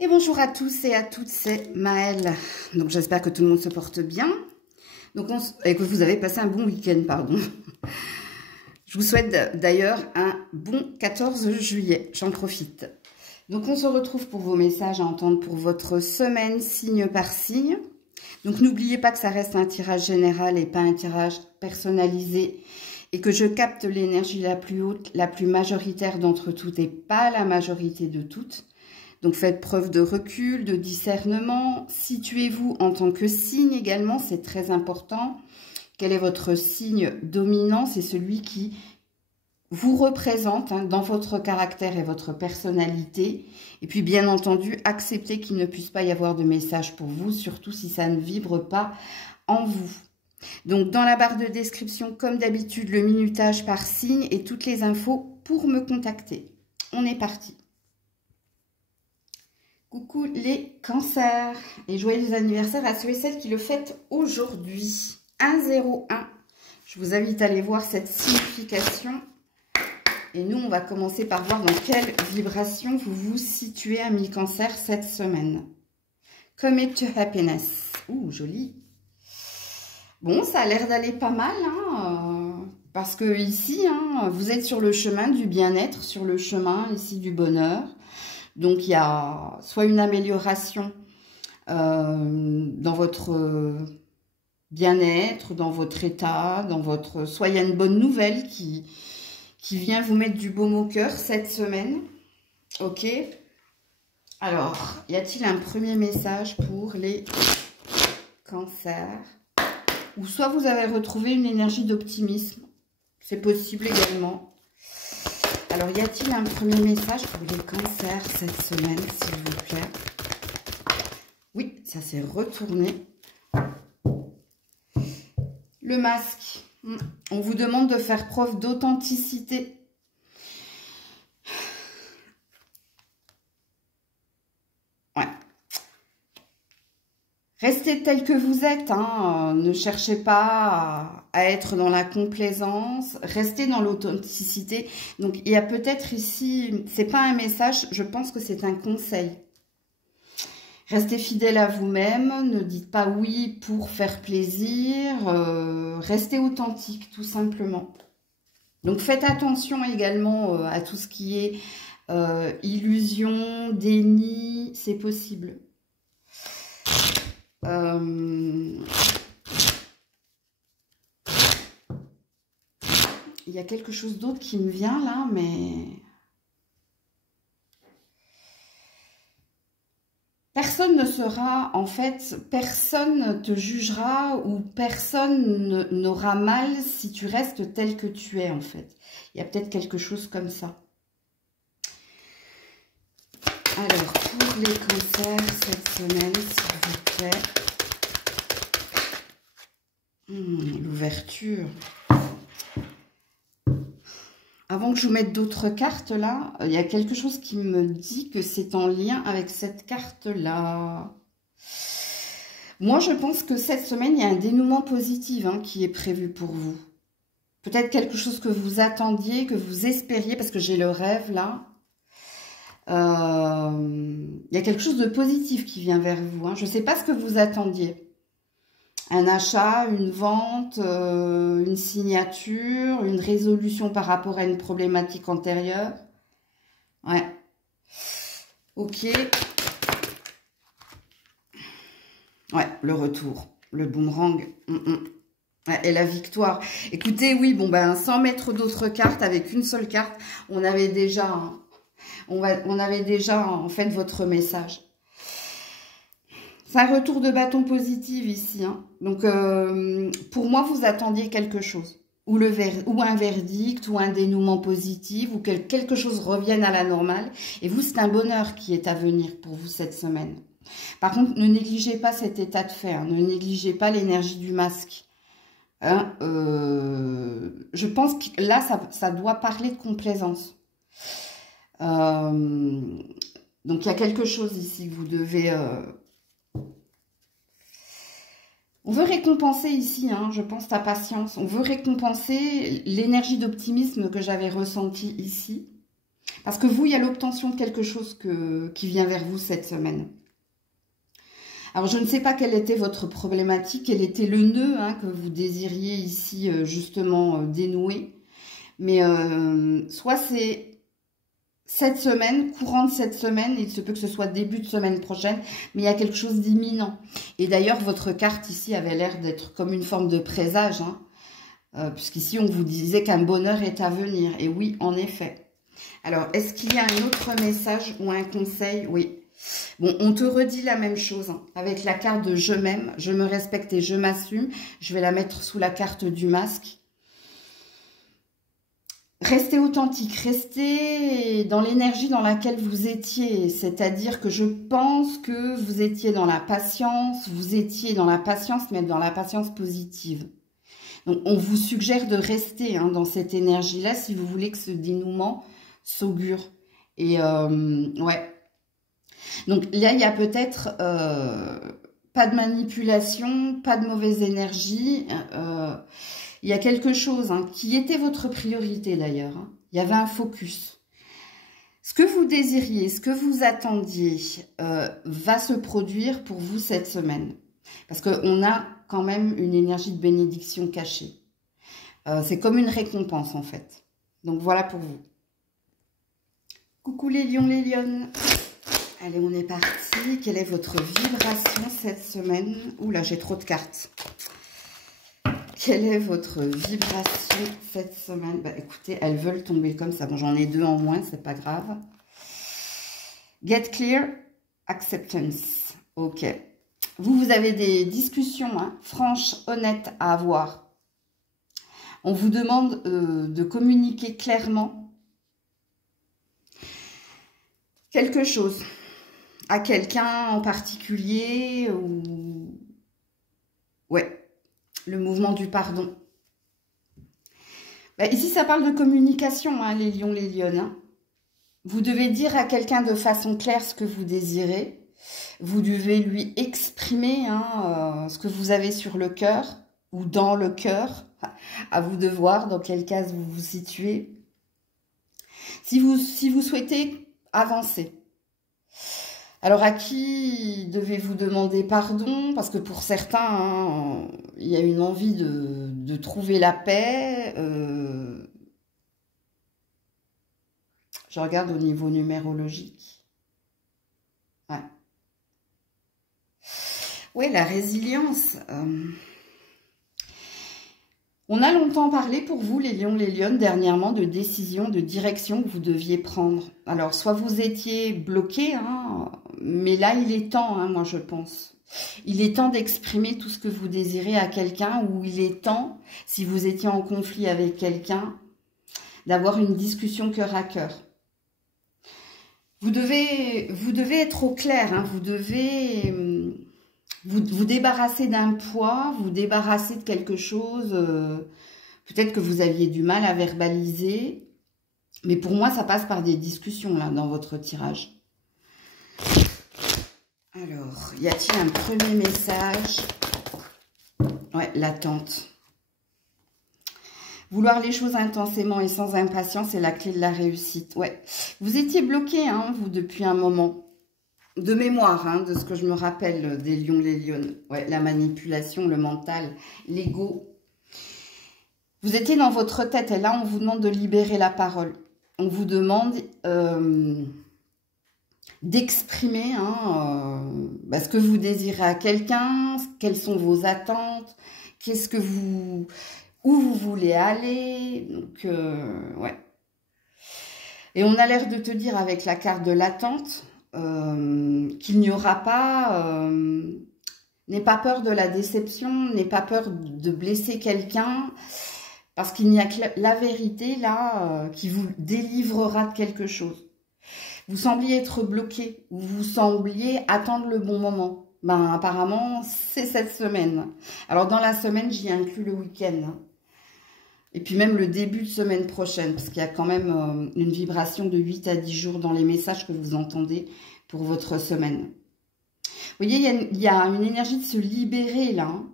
Et bonjour à tous et à toutes, c'est Maëlle. Donc j'espère que tout le monde se porte bien. Et que vous avez passé un bon week-end, pardon. Je vous souhaite d'ailleurs un bon 14 juillet, j'en profite. Donc on se retrouve pour vos messages à entendre pour votre semaine, signe par signe. Donc n'oubliez pas que ça reste un tirage général et pas un tirage personnalisé. Et que je capte l'énergie la plus haute, la plus majoritaire d'entre toutes et pas la majorité de toutes. Donc faites preuve de recul, de discernement. Situez-vous en tant que signe également, c'est très important. Quel est votre signe dominant? C'est celui qui vous représente dans votre caractère et votre personnalité. Et puis bien entendu, acceptez qu'il ne puisse pas y avoir de message pour vous, surtout si ça ne vibre pas en vous. Donc dans la barre de description, comme d'habitude, le minutage par signe et toutes les infos pour me contacter. On est parti. Coucou les cancers et joyeux anniversaire à ceux et celles qui le fêtent aujourd'hui. 101. Je vous invite à aller voir cette signification. Et nous, on va commencer par voir dans quelle vibration vous vous situez, amis cancer, cette semaine. Commit to happiness. Ouh, joli. Bon, ça a l'air d'aller pas mal, parce que ici, vous êtes sur le chemin du bien-être, sur le chemin ici du bonheur. Donc, il y a soit une amélioration dans votre bien-être, dans votre état, soit il y a une bonne nouvelle qui vient vous mettre du baume au cœur cette semaine. Ok. Alors, y a-t-il un premier message pour les cancers? Ou soit vous avez retrouvé une énergie d'optimisme. C'est possible également. Alors, y a-t-il un premier message pour les cancers cette semaine, s'il vous plaît? Oui, ça s'est retourné. Le masque. On vous demande de faire preuve d'authenticité. Ouais. Restez tel que vous êtes, ne cherchez pas à être dans la complaisance, restez dans l'authenticité. Donc il y a peut-être ici, c'est pas un message, je pense que c'est un conseil. Restez fidèle à vous-même, ne dites pas oui pour faire plaisir, restez authentique tout simplement. Donc faites attention également à tout ce qui est illusion, déni, c'est possible. Il y a quelque chose d'autre qui me vient là, mais personne ne sera, en fait, personne ne te jugera ou personne n'aura mal si tu restes tel que tu es, en fait. Il y a peut-être quelque chose comme ça. Alors, pour les cancers cette semaine, s'il vous plaît. L'ouverture. Avant que je vous mette d'autres cartes, là, il y a quelque chose qui me dit que c'est en lien avec cette carte-là. Moi, je pense que cette semaine, il y a un dénouement positif qui est prévu pour vous. Peut-être quelque chose que vous attendiez, que vous espériez, parce que j'ai le rêve, là. Il y a quelque chose de positif qui vient vers vous. Je ne sais pas ce que vous attendiez. Un achat, une vente, une signature, une résolution par rapport à une problématique antérieure. Ouais. Ok. Ouais, le retour, le boomerang. Ouais, et la victoire. Écoutez, oui, bon ben, sans mettre d'autres cartes, avec une seule carte, on avait déjà, en fait votre message. C'est un retour de bâton positif ici. Donc, pour moi, vous attendiez quelque chose. Ou un verdict, ou un dénouement positif, ou que quelque chose revienne à la normale. Et vous, c'est un bonheur qui est à venir pour vous cette semaine. Par contre, ne négligez pas cet état de fait. Ne négligez pas l'énergie du masque. Je pense que là, ça doit parler de complaisance. Donc, il y a quelque chose ici que vous devez... On veut récompenser ici, je pense, ta patience. On veut récompenser l'énergie d'optimisme que j'avais ressentie ici. Parce que vous, il y a l'obtention de quelque chose qui vient vers vous cette semaine. Alors, je ne sais pas quelle était votre problématique, quel était le nœud hein, que vous désiriez ici justement dénouer. Mais soit c'est cette semaine, courant de cette semaine, il se peut que ce soit début de semaine prochaine, mais il y a quelque chose d'imminent. Et d'ailleurs, votre carte ici avait l'air d'être comme une forme de présage, hein, puisqu'ici on vous disait qu'un bonheur est à venir. Et oui, en effet. Alors, est-ce qu'il y a un autre message ou un conseil? Oui. Bon, on te redit la même chose hein, avec la carte de « Je m'aime »,« Je me respecte et je m'assume ». Je vais la mettre sous la carte du masque. Restez authentique, restez dans l'énergie dans laquelle vous étiez. C'est-à-dire que je pense que vous étiez dans la patience, mais dans la patience positive. Donc, on vous suggère de rester hein, dans cette énergie-là si vous voulez que ce dénouement s'augure. Et ouais. Donc là, il y a peut-être pas de manipulation, pas de mauvaise énergie. Il y a quelque chose hein, qui était votre priorité d'ailleurs. Hein. Il y avait un focus. Ce que vous désiriez, ce que vous attendiez va se produire pour vous cette semaine. Parce qu'on a quand même une énergie de bénédiction cachée. C'est comme une récompense en fait. Donc voilà pour vous. Coucou les lions, les lionnes. Allez, on est parti. Quelle est votre vibration cette semaine? Oula, j'ai trop de cartes. Quelle est votre vibration cette semaine? Bah, écoutez, elles veulent tomber comme ça. Bon, j'en ai 2 en moins, c'est pas grave. Get clear, acceptance. Ok. Vous avez des discussions hein, franches, honnêtes à avoir. On vous demande de communiquer clairement quelque chose à quelqu'un en particulier ou... Ouais, le mouvement du pardon. Bah, ici, ça parle de communication, hein, les lions, les lionnes. Hein. Vous devez dire à quelqu'un de façon claire ce que vous désirez. Vous devez lui exprimer hein, ce que vous avez sur le cœur ou dans le cœur. À vous de voir dans quelle case vous vous situez. Si vous souhaitez avancer. Alors, à qui devez-vous demander pardon? Parce que pour certains, hein, il y a une envie de trouver la paix. Je regarde au niveau numérologique. Ouais. Oui, la résilience. On a longtemps parlé pour vous, les lions, les lionnes, dernièrement, de décisions, de direction que vous deviez prendre. Alors, soit vous étiez bloqué, hein, mais là, il est temps, hein, moi, je pense. Il est temps d'exprimer tout ce que vous désirez à quelqu'un, ou il est temps, si vous étiez en conflit avec quelqu'un, d'avoir une discussion cœur à cœur. Vous devez être au clair, hein, vous devez... Vous débarrasser d'un poids, vous débarrasser de quelque chose, peut-être que vous aviez du mal à verbaliser, mais pour moi, ça passe par des discussions, là, dans votre tirage. Alors, y a-t-il un premier message? Ouais, l'attente. Vouloir les choses intensément et sans impatience est la clé de la réussite. Ouais, vous étiez bloqué, hein, vous, depuis un moment. De mémoire, hein, de ce que je me rappelle des lions, les lionnes. Ouais, la manipulation, le mental, l'ego. Vous étiez dans votre tête et là, on vous demande de libérer la parole. On vous demande d'exprimer hein, ce que vous désirez à quelqu'un, quelles sont vos attentes, où vous voulez aller. Donc, ouais. Et on a l'air de te dire avec la carte de l'attente... qu'il n'y aura pas, n'aie pas peur de la déception, n'aie pas peur de blesser quelqu'un, parce qu'il n'y a que la vérité là qui vous délivrera de quelque chose. Vous sembliez être bloqué, ou vous sembliez attendre le bon moment. Ben apparemment c'est cette semaine. Alors dans la semaine j'y inclus le week-end. Et puis même le début de semaine prochaine, parce qu'il y a quand même une vibration de 8 à 10 jours dans les messages que vous entendez pour votre semaine. Vous voyez, il y a une énergie de se libérer là, hein,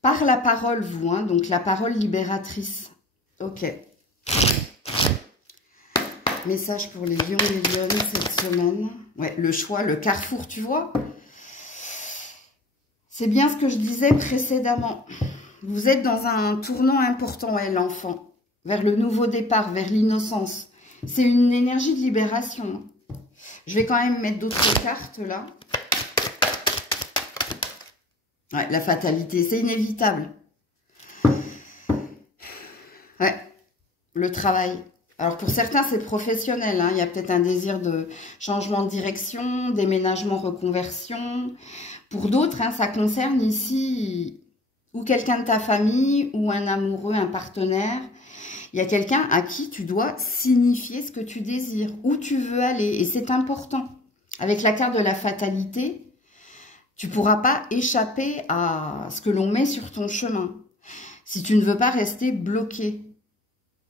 par la parole, vous, hein, donc la parole libératrice. Ok. Message pour les lions et les lionnes cette semaine. Ouais, le choix, le carrefour, tu vois. C'est bien ce que je disais précédemment. Vous êtes dans un tournant important, ouais, l'enfant. Vers le nouveau départ, vers l'innocence. C'est une énergie de libération. Je vais quand même mettre d'autres cartes, là. Ouais, la fatalité, c'est inévitable. Ouais, le travail. Alors, pour certains, c'est professionnel. Hein. Il y a peut-être un désir de changement de direction, déménagement, reconversion. Pour d'autres, hein, ça concerne ici ou quelqu'un de ta famille, ou un amoureux, un partenaire. Il y a quelqu'un à qui tu dois signifier ce que tu désires, où tu veux aller. Et c'est important. Avec la carte de la fatalité, tu ne pourras pas échapper à ce que l'on met sur ton chemin. Si tu ne veux pas rester bloqué.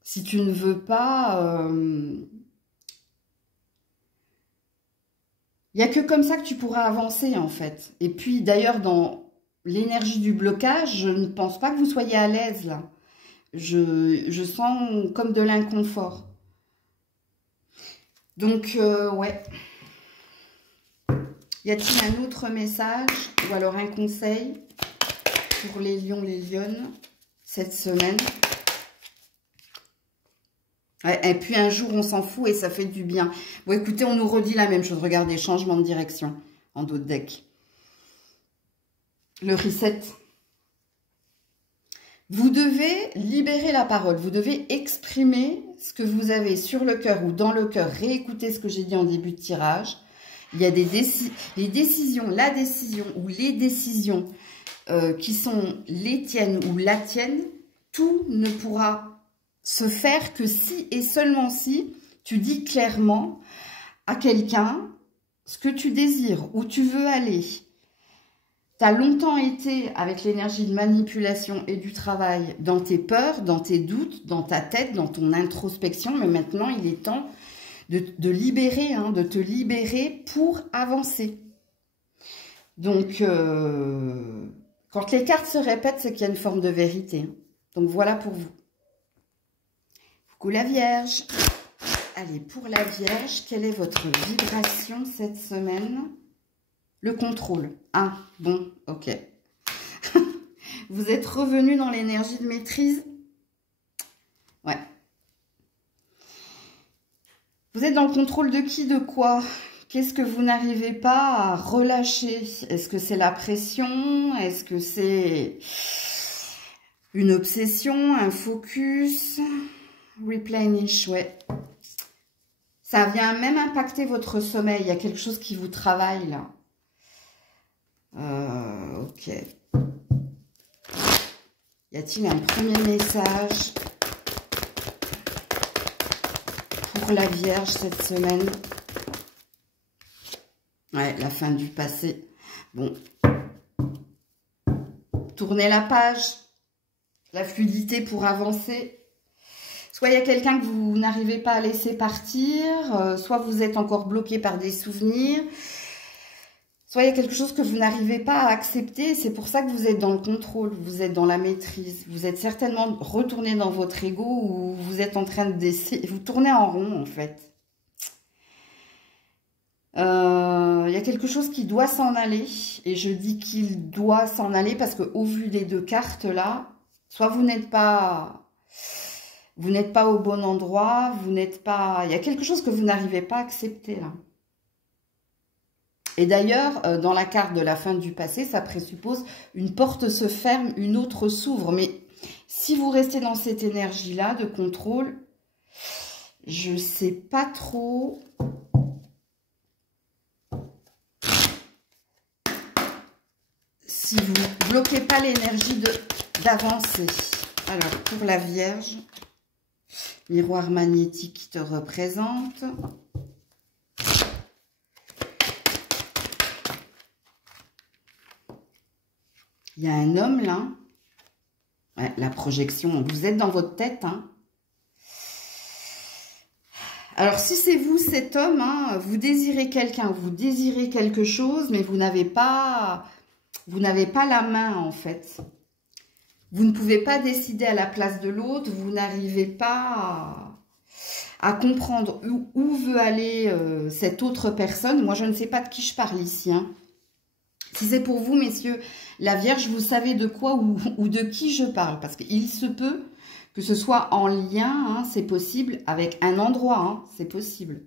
Si tu ne veux pas... Il n'y a que comme ça que tu pourras avancer, en fait. Et puis, d'ailleurs, dans l'énergie du blocage, je ne pense pas que vous soyez à l'aise, là. Je sens comme de l'inconfort. Donc, ouais. Y a-t-il un autre message ou alors un conseil pour les lions, les lionnes cette semaine? Ouais, et puis un jour, on s'en fout et ça fait du bien. Bon, écoutez, on nous redit la même chose. Regardez, changement de direction en dos de deck. Le reset. Vous devez libérer la parole. Vous devez exprimer ce que vous avez sur le cœur ou dans le cœur. Réécoutez ce que j'ai dit en début de tirage. Il y a les décisions, la décision ou les décisions qui sont les tiennes ou la tienne. Tout ne pourra se faire que si et seulement si tu dis clairement à quelqu'un ce que tu désires, où tu veux aller. Tu as longtemps été avec l'énergie de manipulation et du travail dans tes peurs, dans tes doutes, dans ta tête, dans ton introspection, mais maintenant il est temps de libérer, hein, de te libérer pour avancer. Donc, quand les cartes se répètent, c'est qu'il y a une forme de vérité. Hein. Donc voilà pour vous. Coucou la Vierge. Allez, pour la Vierge, quelle est votre vibration cette semaine? Le contrôle. Ah, bon, ok. Vous êtes revenu dans l'énergie de maîtrise? Ouais. Vous êtes dans le contrôle de qui, de quoi? Qu'est-ce que vous n'arrivez pas à relâcher? Est-ce que c'est la pression? Est-ce que c'est une obsession, un focus? Replenish, ouais. Ça vient même impacter votre sommeil. Il y a quelque chose qui vous travaille, là. Ok. Y a-t-il un premier message pour la Vierge cette semaine? Ouais, la fin du passé. Bon. Tournez la page. La fluidité pour avancer. Soit il y a quelqu'un que vous n'arrivez pas à laisser partir, soit vous êtes encore bloqué par des souvenirs, soit il y a quelque chose que vous n'arrivez pas à accepter. C'est pour ça que vous êtes dans le contrôle, vous êtes dans la maîtrise. Vous êtes certainement retourné dans votre ego ou vous êtes en train de vous tournez en rond en fait. Il y a quelque chose qui doit s'en aller. Et je dis qu'il doit s'en aller parce qu'au vu des deux cartes là, soit vous n'êtes pas au bon endroit, vous n'êtes pas... Il y a quelque chose que vous n'arrivez pas à accepter là. Et d'ailleurs, dans la carte de la fin du passé, ça présuppose une porte se ferme, une autre s'ouvre. Mais si vous restez dans cette énergie-là de contrôle, je ne sais pas trop... Si vous ne bloquez pas l'énergie d'avancer. Alors, pour la Vierge, miroir magnétique qui te représente. Il y a un homme là. Ouais, la projection, vous êtes dans votre tête. Hein. Alors, si c'est vous, cet homme, hein, vous désirez quelqu'un, vous désirez quelque chose, mais vous n'avez pas la main en fait. Vous ne pouvez pas décider à la place de l'autre, vous n'arrivez pas à comprendre où veut aller cette autre personne. Moi, je ne sais pas de qui je parle ici. Hein. Si c'est pour vous, messieurs, la Vierge, vous savez de quoi ou de qui je parle. Parce qu'il se peut que ce soit en lien, hein, c'est possible, avec un endroit, hein, c'est possible.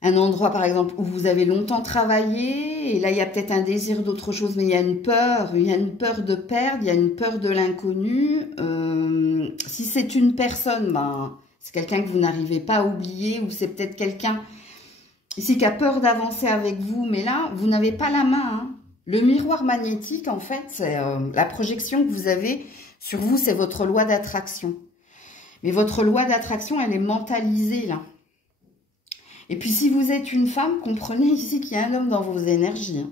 Un endroit, par exemple, où vous avez longtemps travaillé, et là, il y a peut-être un désir d'autre chose, mais il y a une peur de perdre, il y a une peur de l'inconnu. Si c'est une personne, ben, c'est quelqu'un que vous n'arrivez pas à oublier, ou c'est peut-être quelqu'un ici qui a peur d'avancer avec vous, mais là, vous n'avez pas la main. Hein. Le miroir magnétique, en fait, c'est la projection que vous avez sur vous, c'est votre loi d'attraction. Mais votre loi d'attraction, elle est mentalisée, là. Et puis, si vous êtes une femme, comprenez ici qu'il y a un homme dans vos énergies. Hein.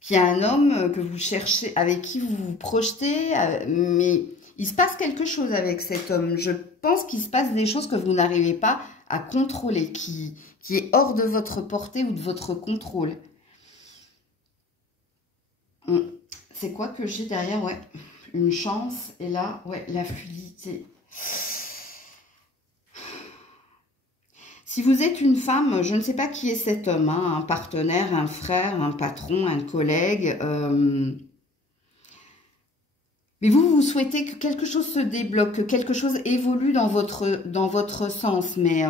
Qu'il y a un homme que vous cherchez, avec qui vous vous projetez, mais il se passe quelque chose avec cet homme. Je pense qu'il se passe des choses que vous n'arrivez pas à contrôler, qui est hors de votre portée ou de votre contrôle. C'est quoi que j'ai derrière? Ouais, une chance. Et là, ouais, la fluidité. Si vous êtes une femme, je ne sais pas qui est cet homme, hein, un partenaire, un frère, un patron, un collègue. Mais vous souhaitez que quelque chose se débloque, que quelque chose évolue dans votre sens. Mais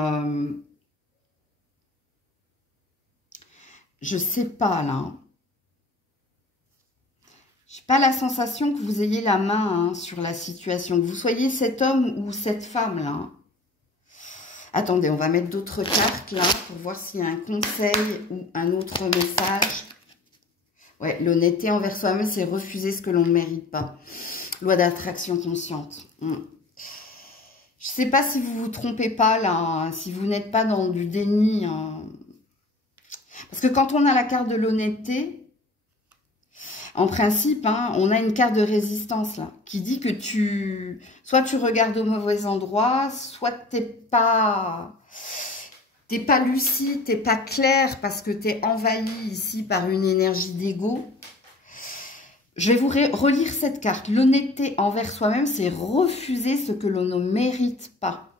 je ne sais pas là. Je n'ai pas la sensation que vous ayez la main hein, sur la situation, que vous soyez cet homme ou cette femme là. Attendez, on va mettre d'autres cartes là pour voir s'il y a un conseil ou un autre message. Ouais, l'honnêteté envers soi-même, c'est refuser ce que l'on ne mérite pas. Loi d'attraction consciente. Je ne sais pas si vous vous trompez pas là, hein, si vous n'êtes pas dans du déni. Hein. Parce que quand on a la carte de l'honnêteté, en principe, hein, on a une carte de résistance là, qui dit que soit tu regardes au mauvais endroit, soit t'es pas lucide, t'es pas clair parce que tu es envahi ici par une énergie d'ego. Je vais vous relire cette carte. L'honnêteté envers soi-même, c'est refuser ce que l'on ne mérite pas.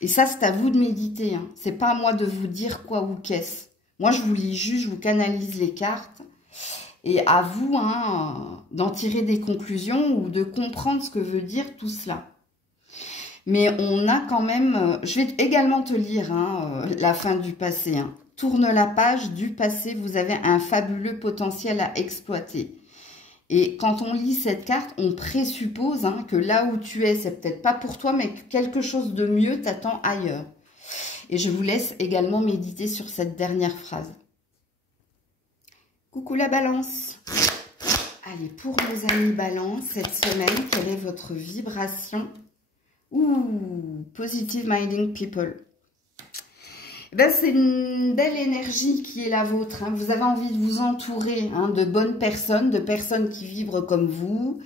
Et ça, c'est à vous de méditer. Hein. C'est pas à moi de vous dire quoi ou qu'est-ce. Moi, je vous lis juste, je vous canalise les cartes. Et à vous hein, d'en tirer des conclusions ou de comprendre ce que veut dire tout cela. Mais on a quand même... je vais également te lire hein, la fin du passé. Hein. Tourne la page du passé, vous avez un fabuleux potentiel à exploiter. Et quand on lit cette carte, on présuppose hein, que là où tu es, c'est peut-être pas pour toi, mais que quelque chose de mieux t'attend ailleurs. Et je vous laisse également méditer sur cette dernière phrase. Coucou la balance. Allez, pour nos amis balance, cette semaine, quelle est votre vibration? Ouh, positive minding people. Ben, c'est une belle énergie qui est la vôtre. Hein. Vous avez envie de vous entourer hein, de bonnes personnes, de personnes qui vibrent comme vous.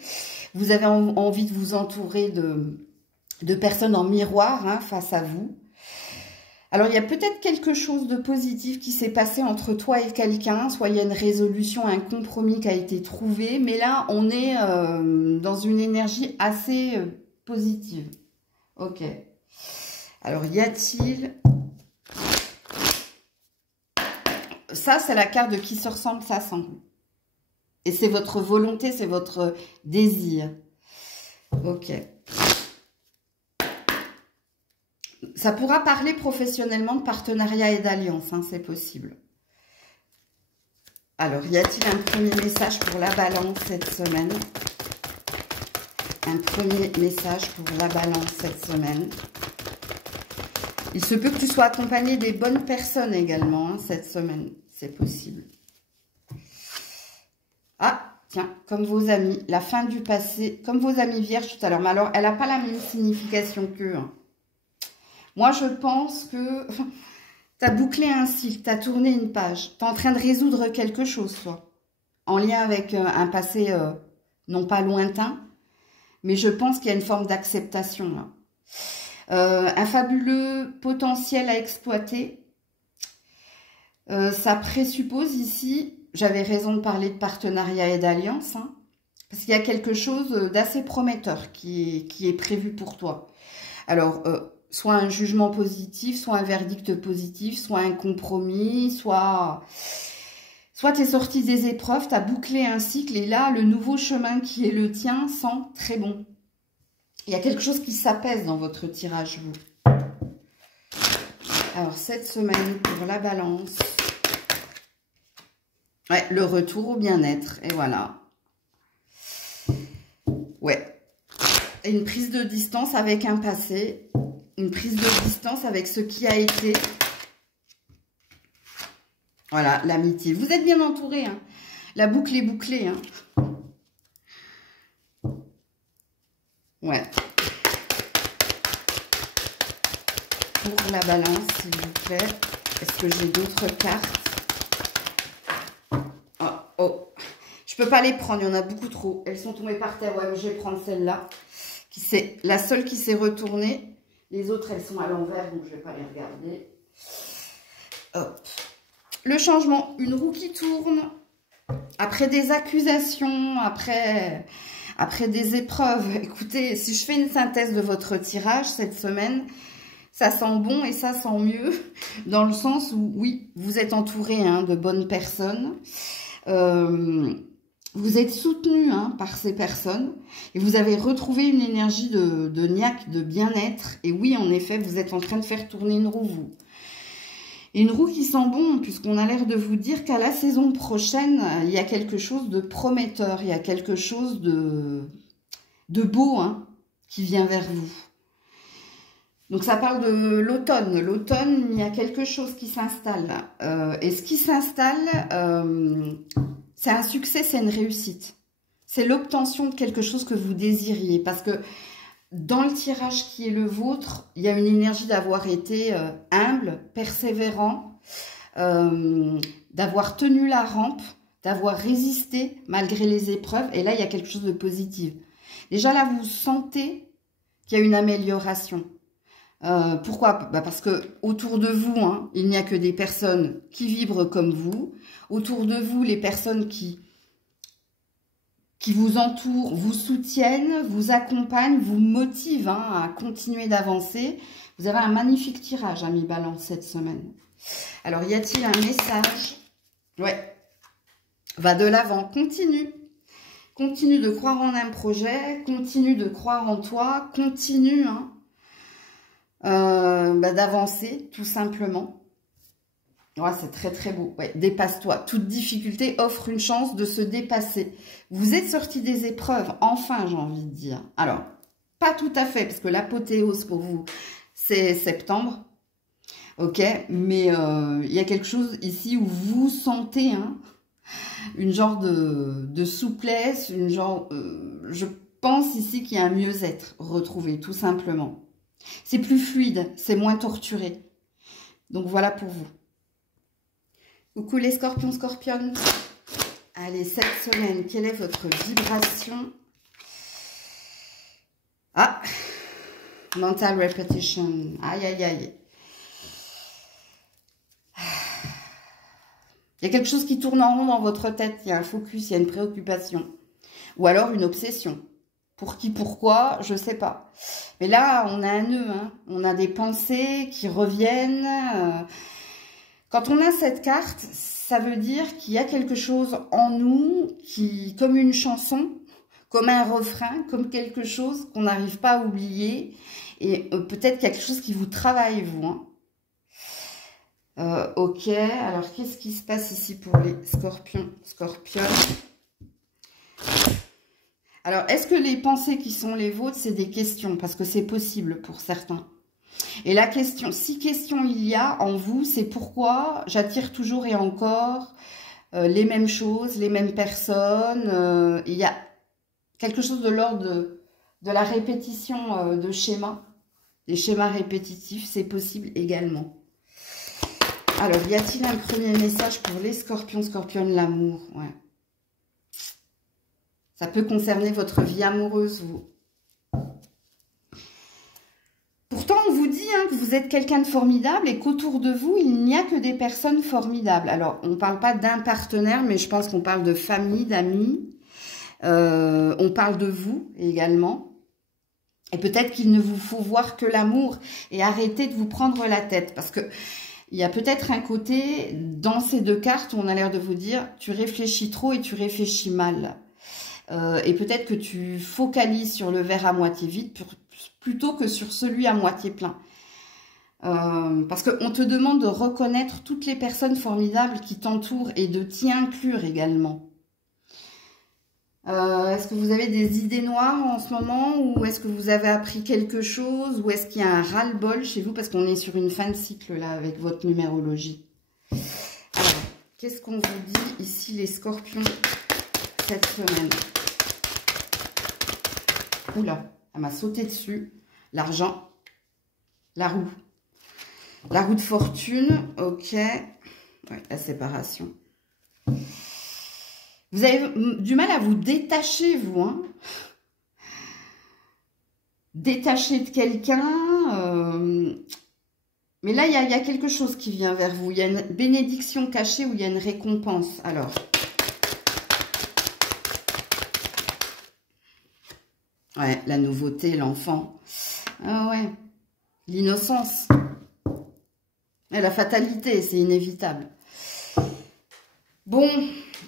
Vous avez envie de vous entourer de personnes en miroir hein, face à vous. Alors, il y a peut-être quelque chose de positif qui s'est passé entre toi et quelqu'un. Soit il y a une résolution, un compromis qui a été trouvé. Mais là, on est dans une énergie assez positive. Ok. Alors, y a-t-il... Ça, c'est la carte de qui se ressemble, ça semble. Et c'est votre volonté, c'est votre désir. Ok. Ça pourra parler professionnellement de partenariat et d'alliance, hein, c'est possible. Alors, y a-t-il un premier message pour la balance cette semaine? Un premier message pour la balance cette semaine. Il se peut que tu sois accompagné des bonnes personnes également hein, cette semaine. C'est possible. Ah, tiens, comme vos amis, la fin du passé, comme vos amis vierges tout à l'heure. Mais alors, elle n'a pas la même signification qu'eux. Hein. Moi, je pense que tu as bouclé un cycle, tu as tourné une page. Tu es en train de résoudre quelque chose, toi. En lien avec un passé non pas lointain. Mais je pense qu'il y a une forme d'acceptation là. Un fabuleux potentiel à exploiter. Ça présuppose ici, j'avais raison de parler de partenariat et d'alliance, hein, parce qu'il y a quelque chose d'assez prometteur qui est prévu pour toi. Alors, soit un jugement positif, soit un verdict positif, soit un compromis, soit tu es sorti des épreuves, tu as bouclé un cycle et là, le nouveau chemin qui est le tien sent très bon. Il y a quelque chose qui s'apaise dans votre tirage, vous. Alors, cette semaine, pour la balance, ouais, le retour au bien-être, et voilà. Ouais. Et une prise de distance avec un passé, une prise de distance avec ce qui a été. Voilà, l'amitié. Vous êtes bien entouré, hein. La boucle est bouclée, hein. Ouais. Pour la balance, s'il vous plaît. Est-ce que j'ai d'autres cartes? Oh, oh. Je peux pas les prendre, il y en a beaucoup trop. Elles sont tombées par terre. Ouais, mais je vais prendre celle-là. C'est la seule qui s'est retournée. Les autres, elles sont à l'envers, donc je vais pas les regarder. Hop. Le changement. Une roue qui tourne. Après des accusations, après des épreuves. Écoutez, si je fais une synthèse de votre tirage cette semaine, ça sent bon et ça sent mieux, dans le sens où, oui, vous êtes entouré hein, de bonnes personnes, vous êtes soutenu hein, par ces personnes, et vous avez retrouvé une énergie de niaque, de bien-être, et oui, en effet, vous êtes en train de faire tourner une roue, vous. Et une roue qui sent bon, puisqu'on a l'air de vous dire qu'à la saison prochaine, il y a quelque chose de prometteur, il y a quelque chose de beau hein, qui vient vers vous. Donc, ça parle de l'automne. L'automne, il y a quelque chose qui s'installe. Et ce qui s'installe, c'est un succès, c'est une réussite. C'est l'obtention de quelque chose que vous désiriez. Parce que dans le tirage qui est le vôtre, il y a une énergie d'avoir été humble, persévérant, d'avoir tenu la rampe, d'avoir résisté malgré les épreuves. Et là, il y a quelque chose de positif. Déjà, là, vous sentez qu'il y a une amélioration. Pourquoi? Parce que autour de vous, hein, il n'y a que des personnes qui vibrent comme vous. Autour de vous, les personnes qui vous entourent, vous soutiennent, vous accompagnent, vous motivent hein, à continuer d'avancer. Vous avez un magnifique tirage, ami Balance, cette semaine. Alors, y a-t-il un message? Ouais. Va de l'avant, continue. Continue de croire en un projet, continue de croire en toi, continue hein, d'avancer, tout simplement. Ouais, c'est très très beau. Ouais, dépasse-toi. Toute difficulté offre une chance de se dépasser. Vous êtes sorti des épreuves, enfin, j'ai envie de dire. Alors, pas tout à fait, parce que l'apothéose pour vous, c'est septembre. Ok, mais il y a quelque chose ici où vous sentez hein, une genre de souplesse, une genre... je pense ici qu'il y a un mieux-être retrouvé, tout simplement. C'est plus fluide, c'est moins torturé. Donc, voilà pour vous. Coucou les scorpions, scorpionnes. Allez, cette semaine, quelle est votre vibration? Ah, mental repetition. Aïe, aïe, aïe. Il y a quelque chose qui tourne en rond dans votre tête. Il y a un focus, il y a une préoccupation. Ou alors une obsession. Pour qui, pourquoi, je ne sais pas. Mais là, on a un nœud. Hein. On a des pensées qui reviennent. Quand on a cette carte, ça veut dire qu'il y a quelque chose en nous qui, comme une chanson, comme un refrain, comme quelque chose qu'on n'arrive pas à oublier. Et peut-être qu'il y a quelque chose qui vous travaille, vous. Hein. Ok, alors qu'est-ce qui se passe ici pour les scorpions, scorpionnes? Alors, est-ce que les pensées qui sont les vôtres, c'est des questions? Parce que c'est possible pour certains. Et la question, si question il y a en vous, c'est pourquoi j'attire toujours et encore les mêmes choses, les mêmes personnes. Il y a quelque chose de l'ordre de la répétition de schémas, des schémas répétitifs, c'est possible également. Alors, y a-t-il un premier message pour les scorpions, scorpionnes, l'amour? Ouais. Ça peut concerner votre vie amoureuse, vous. Pourtant, on vous dit hein, que vous êtes quelqu'un de formidable et qu'autour de vous, il n'y a que des personnes formidables. Alors, on ne parle pas d'un partenaire, mais je pense qu'on parle de famille, d'amis. On parle de vous également. Et peut-être qu'il ne vous faut voir que l'amour et arrêter de vous prendre la tête. Parce que il y a peut-être un côté, dans ces deux cartes, où on a l'air de vous dire, tu réfléchis trop et tu réfléchis mal. Et peut-être que tu focalises sur le verre à moitié vide plutôt que sur celui à moitié plein. Parce qu'on te demande de reconnaître toutes les personnes formidables qui t'entourent et de t'y inclure également. Est-ce que vous avez des idées noires en ce moment, ou est-ce que vous avez appris quelque chose, ou est-ce qu'il y a un ras-le-bol chez vous, parce qu'on est sur une fin de cycle là avec votre numérologie. Alors, qu'est-ce qu'on vous dit ici les scorpions cette semaine? Oula, elle m'a sauté dessus. L'argent, la roue de fortune, ok. Ouais, la séparation. Vous avez du mal à vous détacher, vous, hein. Détacher de quelqu'un. Mais là, il y a quelque chose qui vient vers vous. Il y a une bénédiction cachée ou il y a une récompense. Alors. Ouais, la nouveauté, l'enfant. Ah ouais. L'innocence. Et la fatalité, c'est inévitable. Bon,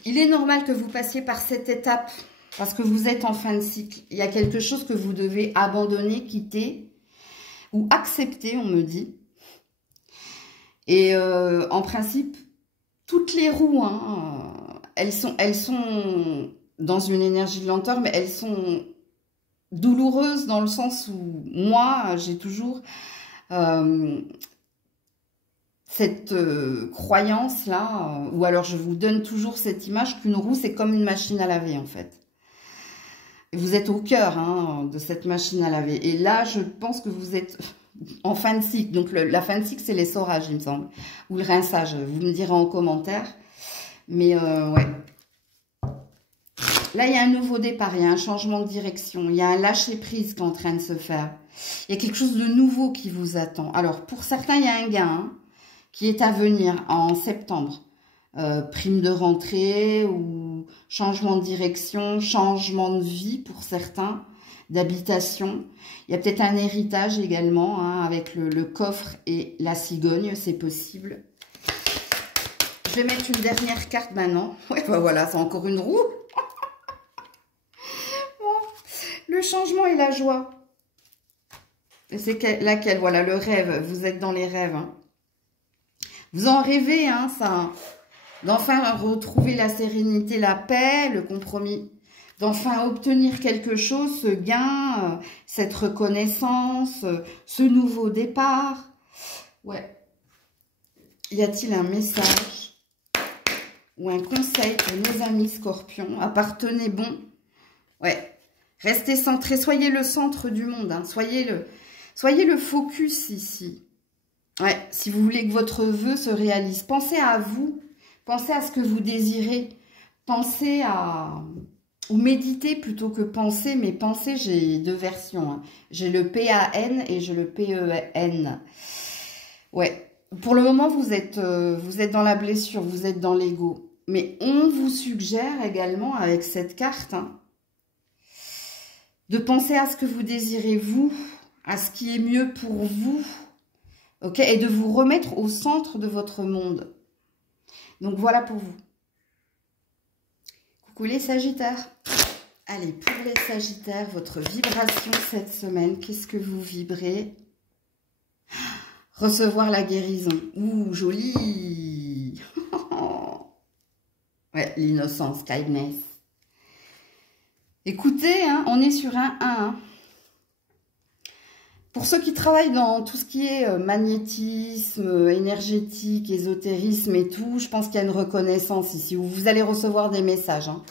il est normal que vous passiez par cette étape parce que vous êtes en fin de cycle. Il y a quelque chose que vous devez abandonner, quitter ou accepter, on me dit. Et en principe, toutes les roues, hein, elles sont dans une énergie de lenteur, mais elles sont douloureuses dans le sens où moi, j'ai toujours... cette croyance-là, ou alors je vous donne toujours cette image qu'une roue, c'est comme une machine à laver, en fait. Et vous êtes au cœur hein, de cette machine à laver. Et là, je pense que vous êtes en fin de cycle. Donc, la fin de cycle, c'est l'essorage, il me semble. Ou le rinçage, vous me direz en commentaire. Mais, ouais. Là, il y a un nouveau départ, il y a un changement de direction. Il y a un lâcher-prise qui est en train de se faire. Il y a quelque chose de nouveau qui vous attend. Alors, pour certains, il y a un gain, hein, qui est à venir en septembre. Prime de rentrée ou changement de direction, changement de vie pour certains, d'habitation. Il y a peut-être un héritage également hein, avec le coffre et la cigogne, c'est possible. Je vais mettre une dernière carte maintenant. Ouais, bah voilà, c'est encore une roue. Bon, le changement et la joie. Et c'est laquelle? Voilà, le rêve. Vous êtes dans les rêves. Hein. Vous en rêvez, hein, ça, d'enfin retrouver la sérénité, la paix, le compromis, d'enfin obtenir quelque chose, ce gain, cette reconnaissance, ce nouveau départ. Ouais. Y a-t-il un message ou un conseil pour nos amis scorpions? Appartenez bon. Ouais. Restez centrés, soyez le centre du monde, hein, soyez le focus ici. Ouais, si vous voulez que votre vœu se réalise, pensez à vous, pensez à ce que vous désirez, pensez à... ou méditez plutôt que penser, mais pensez, j'ai deux versions. Hein. J'ai le P-A-N et j'ai le P-E-N. Ouais, pour le moment, vous êtes dans la blessure, vous êtes dans l'ego. Mais on vous suggère également, avec cette carte, hein, de penser à ce que vous désirez, vous, à ce qui est mieux pour vous. Ok, et de vous remettre au centre de votre monde. Donc, voilà pour vous. Coucou les Sagittaires. Allez, pour les Sagittaires, votre vibration cette semaine, qu'est-ce que vous vibrez? Recevoir la guérison. Ouh, joli. Ouais, l'innocence, kindness. Écoutez, hein, on est sur un 1. Hein. Pour ceux qui travaillent dans tout ce qui est magnétisme, énergétique, ésotérisme et tout, je pense qu'il y a une reconnaissance ici, où vous allez recevoir des messages. Hein.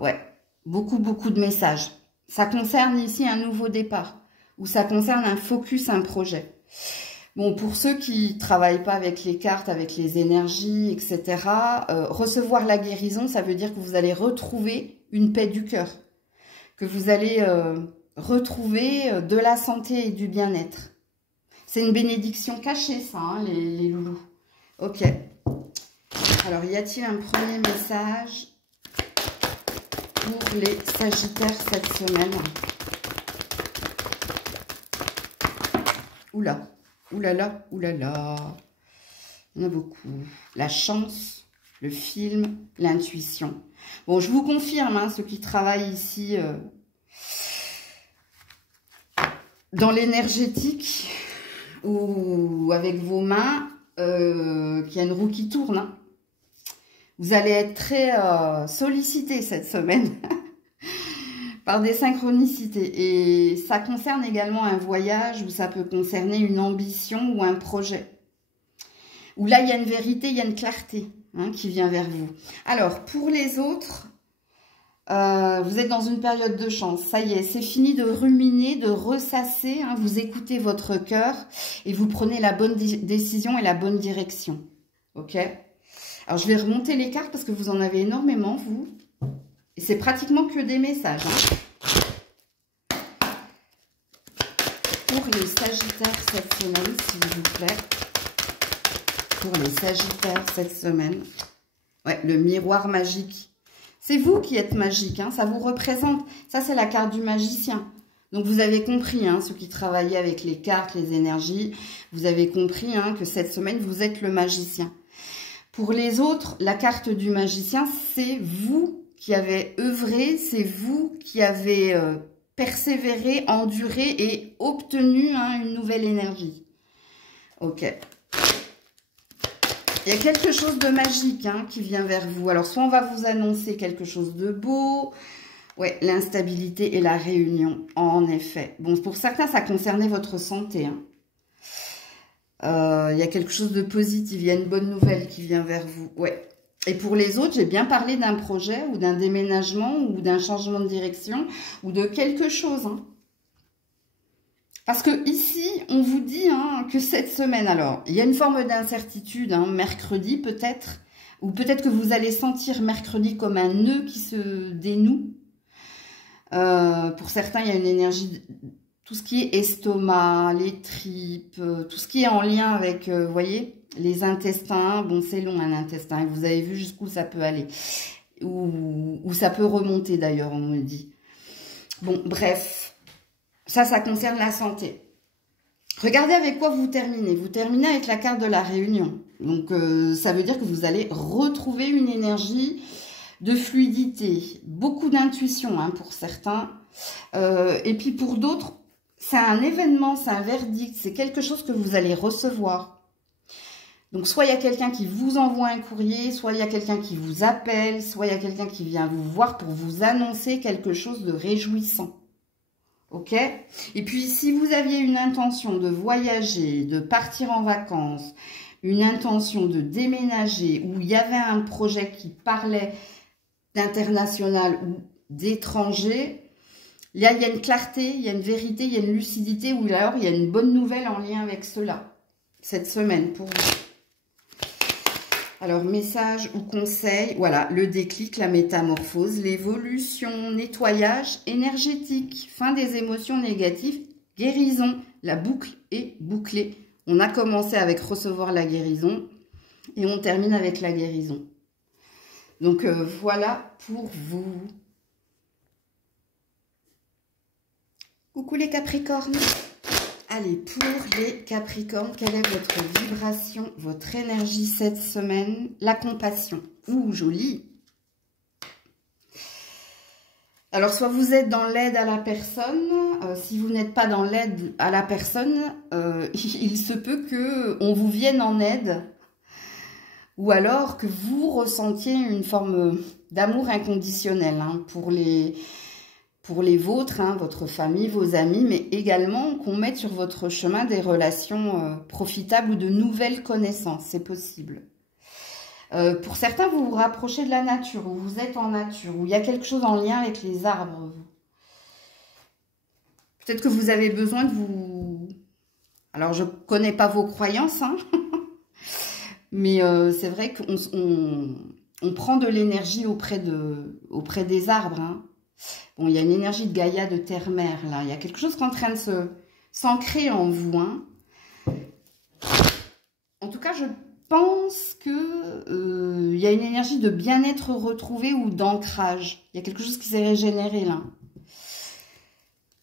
Ouais, beaucoup de messages. Ça concerne ici un nouveau départ, ou ça concerne un focus, un projet. Bon, pour ceux qui ne travaillent pas avec les cartes, avec les énergies, etc., recevoir la guérison, ça veut dire que vous allez retrouver une paix du cœur, que vous allez... retrouver de la santé et du bien-être. C'est une bénédiction cachée, ça, hein, les loulous. Ok. Alors, y a-t-il un premier message pour les Sagittaires cette semaine. Oula, oulala, oulala. Il y en a beaucoup. La chance, le film, l'intuition. Bon, je vous confirme, hein, ceux qui travaillent ici dans l'énergétique ou avec vos mains, qu'il y a une roue qui tourne. Hein. Vous allez être très sollicité cette semaine par des synchronicités. Et ça concerne également un voyage ou ça peut concerner une ambition ou un projet. Où là, il y a une vérité, il y a une clarté hein, qui vient vers vous. Alors, pour les autres, vous êtes dans une période de chance. Ça y est, c'est fini de ruminer, de ressasser. Hein, vous écoutez votre cœur et vous prenez la bonne décision et la bonne direction. Ok ? Alors, je vais remonter les cartes parce que vous en avez énormément, vous. Et c'est pratiquement que des messages. Hein. Pour les Sagittaires cette semaine, s'il vous plaît. Pour les Sagittaires cette semaine. Ouais, le miroir magique. C'est vous qui êtes magique, hein, ça vous représente. Ça, c'est la carte du magicien. Donc, vous avez compris, hein, ceux qui travaillaient avec les cartes, les énergies, vous avez compris hein, que cette semaine, vous êtes le magicien. Pour les autres, la carte du magicien, c'est vous qui avez œuvré, c'est vous qui avez persévéré, enduré et obtenu hein, une nouvelle énergie. Ok. Il y a quelque chose de magique hein, qui vient vers vous. Alors, soit on va vous annoncer quelque chose de beau. Ouais, l'instabilité et la réunion, en effet. Bon, pour certains, ça concernait votre santé. Hein. Il y a quelque chose de positif, il y a une bonne nouvelle qui vient vers vous. Ouais. Et pour les autres, j'ai bien parlé d'un projet ou d'un déménagement ou d'un changement de direction ou de quelque chose. Hein. Parce que ici, on vous dit hein, que cette semaine, alors, il y a une forme d'incertitude, hein, mercredi peut-être, ou peut-être que vous allez sentir mercredi comme un nœud qui se dénoue. Pour certains, il y a une énergie... Tout ce qui est estomac, les tripes, tout ce qui est en lien avec, vous voyez, les intestins. Bon, c'est long un intestin, vous avez vu jusqu'où ça peut aller. Ou ça peut remonter d'ailleurs, on me dit. Bon, bref, ça concerne la santé. Regardez avec quoi vous terminez. Vous terminez avec la carte de la réunion. Donc, ça veut dire que vous allez retrouver une énergie de fluidité. Beaucoup d'intuition hein, pour certains. Et puis pour d'autres, c'est un événement, c'est un verdict, c'est quelque chose que vous allez recevoir. Donc, soit il y a quelqu'un qui vous envoie un courrier, soit il y a quelqu'un qui vous appelle, soit il y a quelqu'un qui vient vous voir pour vous annoncer quelque chose de réjouissant. Ok? Et puis, si vous aviez une intention de voyager, de partir en vacances, une intention de déménager, où il y avait un projet qui parlait d'international ou d'étranger... Là, il y a une clarté, il y a une vérité, il y a une lucidité, ou alors il y a une bonne nouvelle en lien avec cela, cette semaine pour vous. Alors, message ou conseil, voilà, le déclic, la métamorphose, l'évolution, nettoyage énergétique, fin des émotions négatives, guérison, la boucle est bouclée. On a commencé avec recevoir la guérison et on termine avec la guérison. Donc, voilà pour vous. Coucou les Capricornes. Allez, pour les Capricornes, quelle est votre vibration, votre énergie cette semaine? La compassion. Ouh, joli. Alors, soit vous êtes dans l'aide à la personne. Si vous n'êtes pas dans l'aide à la personne, il se peut qu'on vous vienne en aide. Ou alors que vous ressentiez une forme d'amour inconditionnel hein, pour les vôtres, hein, votre famille, vos amis, mais également qu'on mette sur votre chemin des relations profitables ou de nouvelles connaissances, c'est possible. Pour certains, vous vous rapprochez de la nature, ou vous êtes en nature, ou il y a quelque chose en lien avec les arbres. Peut-être que vous avez besoin de vous... Alors, je ne connais pas vos croyances, hein, mais c'est vrai qu'on prend de l'énergie auprès des arbres, hein. Bon, il y a une énergie de Gaïa, de terre-mère, là. Il y a quelque chose qui est en train de s'ancrer en vous. Hein. En tout cas, pense que y a une énergie de bien-être retrouvé ou d'ancrage. Il y a quelque chose qui s'est régénéré là.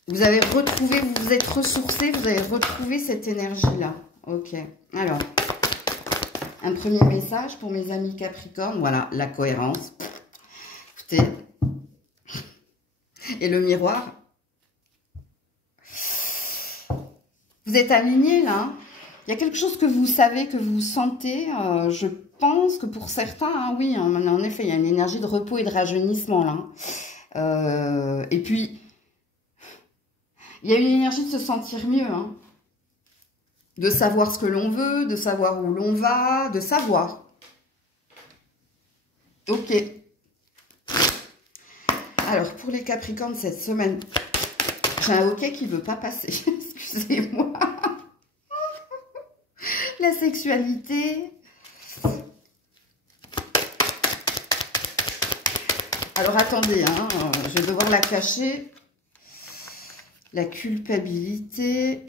Vous avez retrouvé, vous vous êtes ressourcé, vous avez retrouvé cette énergie-là. Ok. Alors, un premier message pour mes amis Capricorne. Voilà, la cohérence. Écoutez. Et le miroir. Vous êtes alignés là. Il y a quelque chose que vous savez, que vous sentez. Je pense que pour certains, hein, oui, en effet, il y a une énergie de repos et de rajeunissement là. Et puis, il y a une énergie de se sentir mieux. Hein. De savoir ce que l'on veut, de savoir où l'on va, de savoir. Ok. Alors, pour les Capricornes, cette semaine, j'ai un ok qui ne veut pas passer. Excusez-moi. La sexualité. Alors, attendez, hein, je vais devoir la cacher. La culpabilité.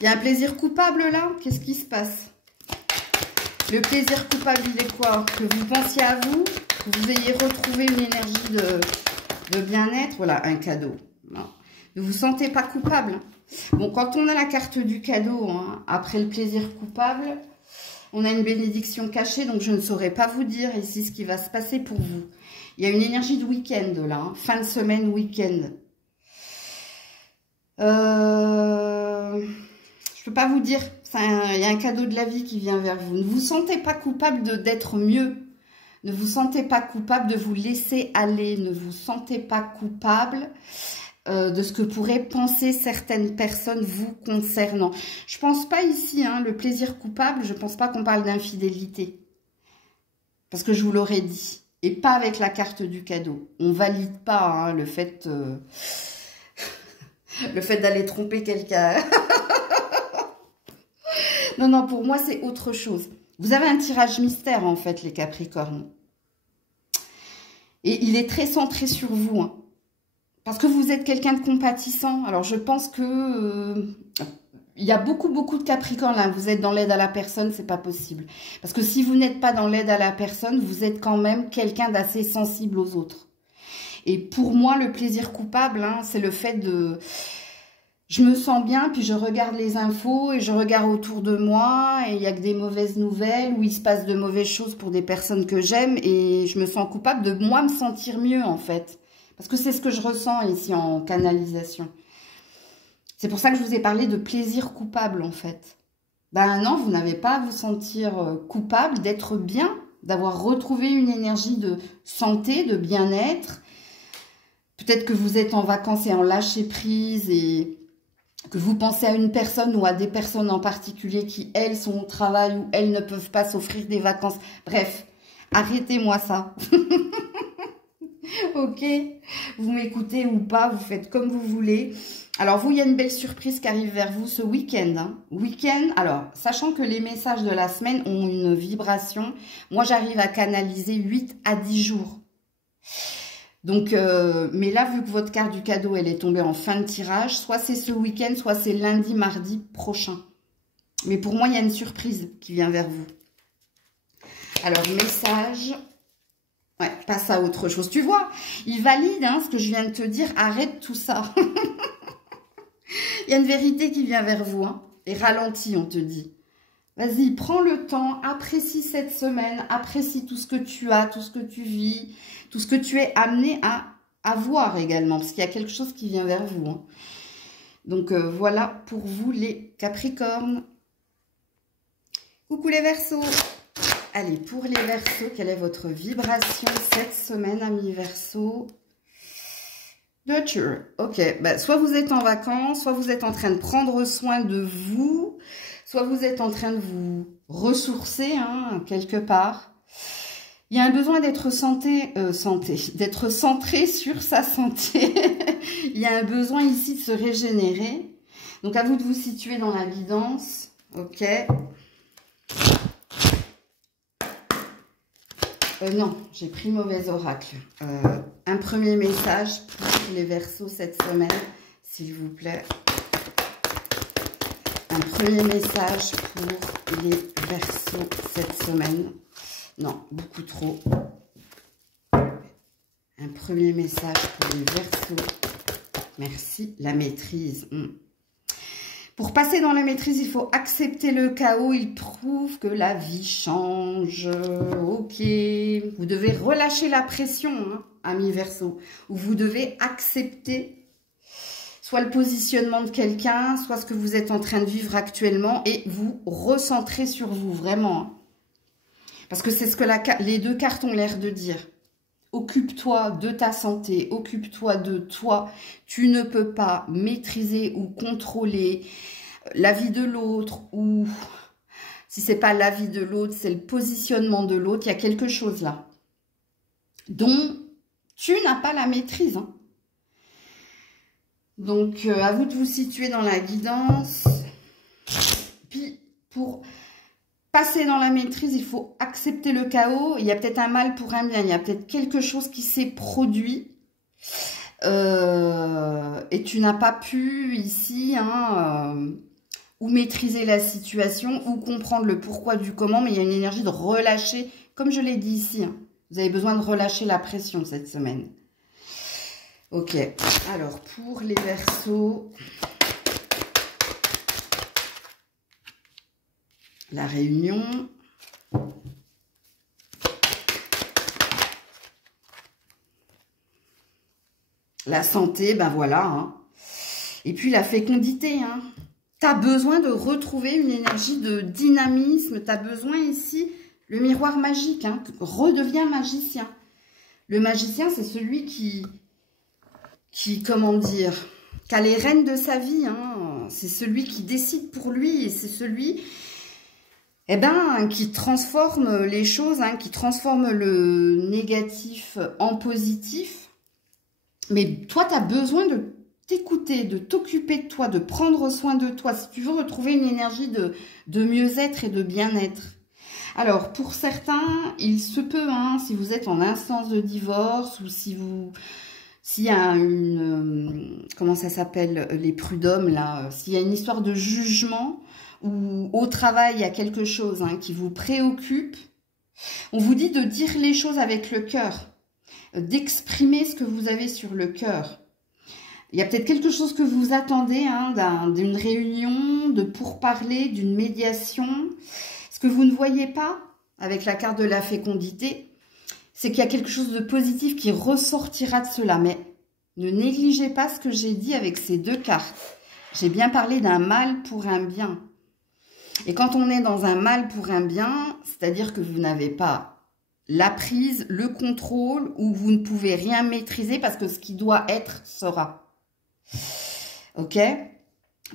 Il y a un plaisir coupable là? Qu'est-ce qui se passe? Le plaisir coupable, il est quoi? Que vous pensiez à vous, que vous ayez retrouvé une énergie de bien-être. Voilà, un cadeau. Non. Ne vous sentez pas coupable. Bon, quand on a la carte du cadeau, hein, après le plaisir coupable, on a une bénédiction cachée, donc je ne saurais pas vous dire ici ce qui va se passer pour vous. Il y a une énergie de week-end là, hein, fin de semaine, week-end. Je peux pas vous dire, il y a un cadeau de la vie qui vient vers vous. Ne vous sentez pas coupable d'être mieux. Ne vous sentez pas coupable de vous laisser aller. Ne vous sentez pas coupable de ce que pourraient penser certaines personnes vous concernant. Je pense pas ici, hein, le plaisir coupable, je pense pas qu'on parle d'infidélité. Parce que je vous l'aurais dit. Et pas avec la carte du cadeau. On valide pas hein, le fait d'aller tromper quelqu'un. Non, non, pour moi, c'est autre chose. Vous avez un tirage mystère, en fait, les Capricornes. Et il est très centré sur vous. Hein. Parce que vous êtes quelqu'un de compatissant. Alors, je pense que... il y a beaucoup de Capricornes, là. Vous êtes dans l'aide à la personne, c'est pas possible. Parce que si vous n'êtes pas dans l'aide à la personne, vous êtes quand même quelqu'un d'assez sensible aux autres. Et pour moi, le plaisir coupable, hein, c'est le fait de... Je me sens bien, puis je regarde les infos et je regarde autour de moi et il n'y a que des mauvaises nouvelles où il se passe de mauvaises choses pour des personnes que j'aime et je me sens coupable de moi me sentir mieux en fait. Parce que c'est ce que je ressens ici en canalisation. C'est pour ça que je vous ai parlé de plaisir coupable en fait. Ben non, vous n'avez pas à vous sentir coupable d'être bien, d'avoir retrouvé une énergie de santé, de bien-être. Peut-être que vous êtes en vacances et en lâcher prise et... que vous pensez à une personne ou à des personnes en particulier qui, elles, sont au travail ou elles ne peuvent pas s'offrir des vacances. Bref, arrêtez-moi ça. Ok, vous m'écoutez ou pas, vous faites comme vous voulez. Alors, vous, il y a une belle surprise qui arrive vers vous ce week-end. Hein. Week-end, alors, sachant que les messages de la semaine ont une vibration, moi, j'arrive à canaliser 8 à 10 jours. Donc, mais là, vu que votre carte du cadeau, elle est tombée en fin de tirage, soit c'est ce week-end, soit c'est lundi, mardi prochain. Mais pour moi, il y a une surprise qui vient vers vous. Alors, message. Ouais, passe à autre chose. Tu vois, il valide hein, ce que je viens de te dire. Arrête tout ça. Il y a une vérité qui vient vers vous. Hein, et ralentis, on te dit. Vas-y, prends le temps, apprécie cette semaine, apprécie tout ce que tu as, tout ce que tu vis, tout ce que tu es amené à avoir également, parce qu'il y a quelque chose qui vient vers vous. Hein. Donc, voilà pour vous les Capricornes. Coucou les Verseaux. Allez, pour les Verseaux, quelle est votre vibration cette semaine, amis Verseaux? Nurture. Ok, bah, soit vous êtes en vacances, soit vous êtes en train de prendre soin de vous, soit vous êtes en train de vous ressourcer hein, quelque part. Il y a un besoin d'être d'être centré sur sa santé. Il y a un besoin ici de se régénérer. Donc, à vous de vous situer dans la guidance. Ok. Non, j'ai pris mauvais oracle. Un premier message pour les Verseaux cette semaine, s'il vous plaît. premier message pour les Verseaux cette semaine. Non, beaucoup trop. Un premier message pour les Verseaux. Merci. La maîtrise. Pour passer dans la maîtrise, il faut accepter le chaos. Il prouve que la vie change. Ok. Vous devez relâcher la pression, hein, amis Verseaux. Ou vous devez accepter soit le positionnement de quelqu'un, soit ce que vous êtes en train de vivre actuellement et vous recentrer sur vous, vraiment. Parce que c'est ce que les deux cartes ont l'air de dire. Occupe-toi de ta santé, occupe-toi de toi. Tu ne peux pas maîtriser ou contrôler la vie de l'autre ou si c'est pas la vie de l'autre, c'est le positionnement de l'autre. Il y a quelque chose là dont tu n'as pas la maîtrise, hein. Donc, à vous de vous situer dans la guidance. Puis, pour passer dans la maîtrise, il faut accepter le chaos. Il y a peut-être un mal pour un bien. Il y a peut-être quelque chose qui s'est produit. Et tu n'as pas pu, ici, ou maîtriser la situation, ou comprendre le pourquoi du comment. Mais il y a une énergie de relâcher, comme je l'ai dit ici. Hein. Vous avez besoin de relâcher la pression cette semaine. Ok, alors pour les Verseaux, la réunion, la santé, ben voilà, hein. Et puis la fécondité, hein. Tu as besoin de retrouver une énergie de dynamisme, tu as besoin ici, le miroir magique, hein, redevient magicien. Le magicien, c'est celui qui, comment dire, qui a les rênes de sa vie, hein. C'est celui qui décide pour lui et c'est celui, eh ben, qui transforme les choses, hein, qui transforme le négatif en positif. Mais toi, tu as besoin de t'écouter, de t'occuper de toi, de prendre soin de toi, si tu veux retrouver une énergie de mieux-être et de bien-être. Alors, pour certains, il se peut, hein, si vous êtes en instance de divorce ou si vous... S'il y a une... comment ça s'appelle, les prud'hommes, là, s'il y a une histoire de jugement ou au travail, il y a quelque chose, hein, qui vous préoccupe, on vous dit de dire les choses avec le cœur, d'exprimer ce que vous avez sur le cœur. Il y a peut-être quelque chose que vous attendez, hein, d'une réunion, de pourparler, d'une médiation. Ce que vous ne voyez pas avec la carte de la fécondité, c'est qu'il y a quelque chose de positif qui ressortira de cela. Mais ne négligez pas ce que j'ai dit avec ces deux cartes. J'ai bien parlé d'un mal pour un bien. Et quand on est dans un mal pour un bien, c'est-à-dire que vous n'avez pas la prise, le contrôle, ou vous ne pouvez rien maîtriser parce que ce qui doit être sera. Ok ?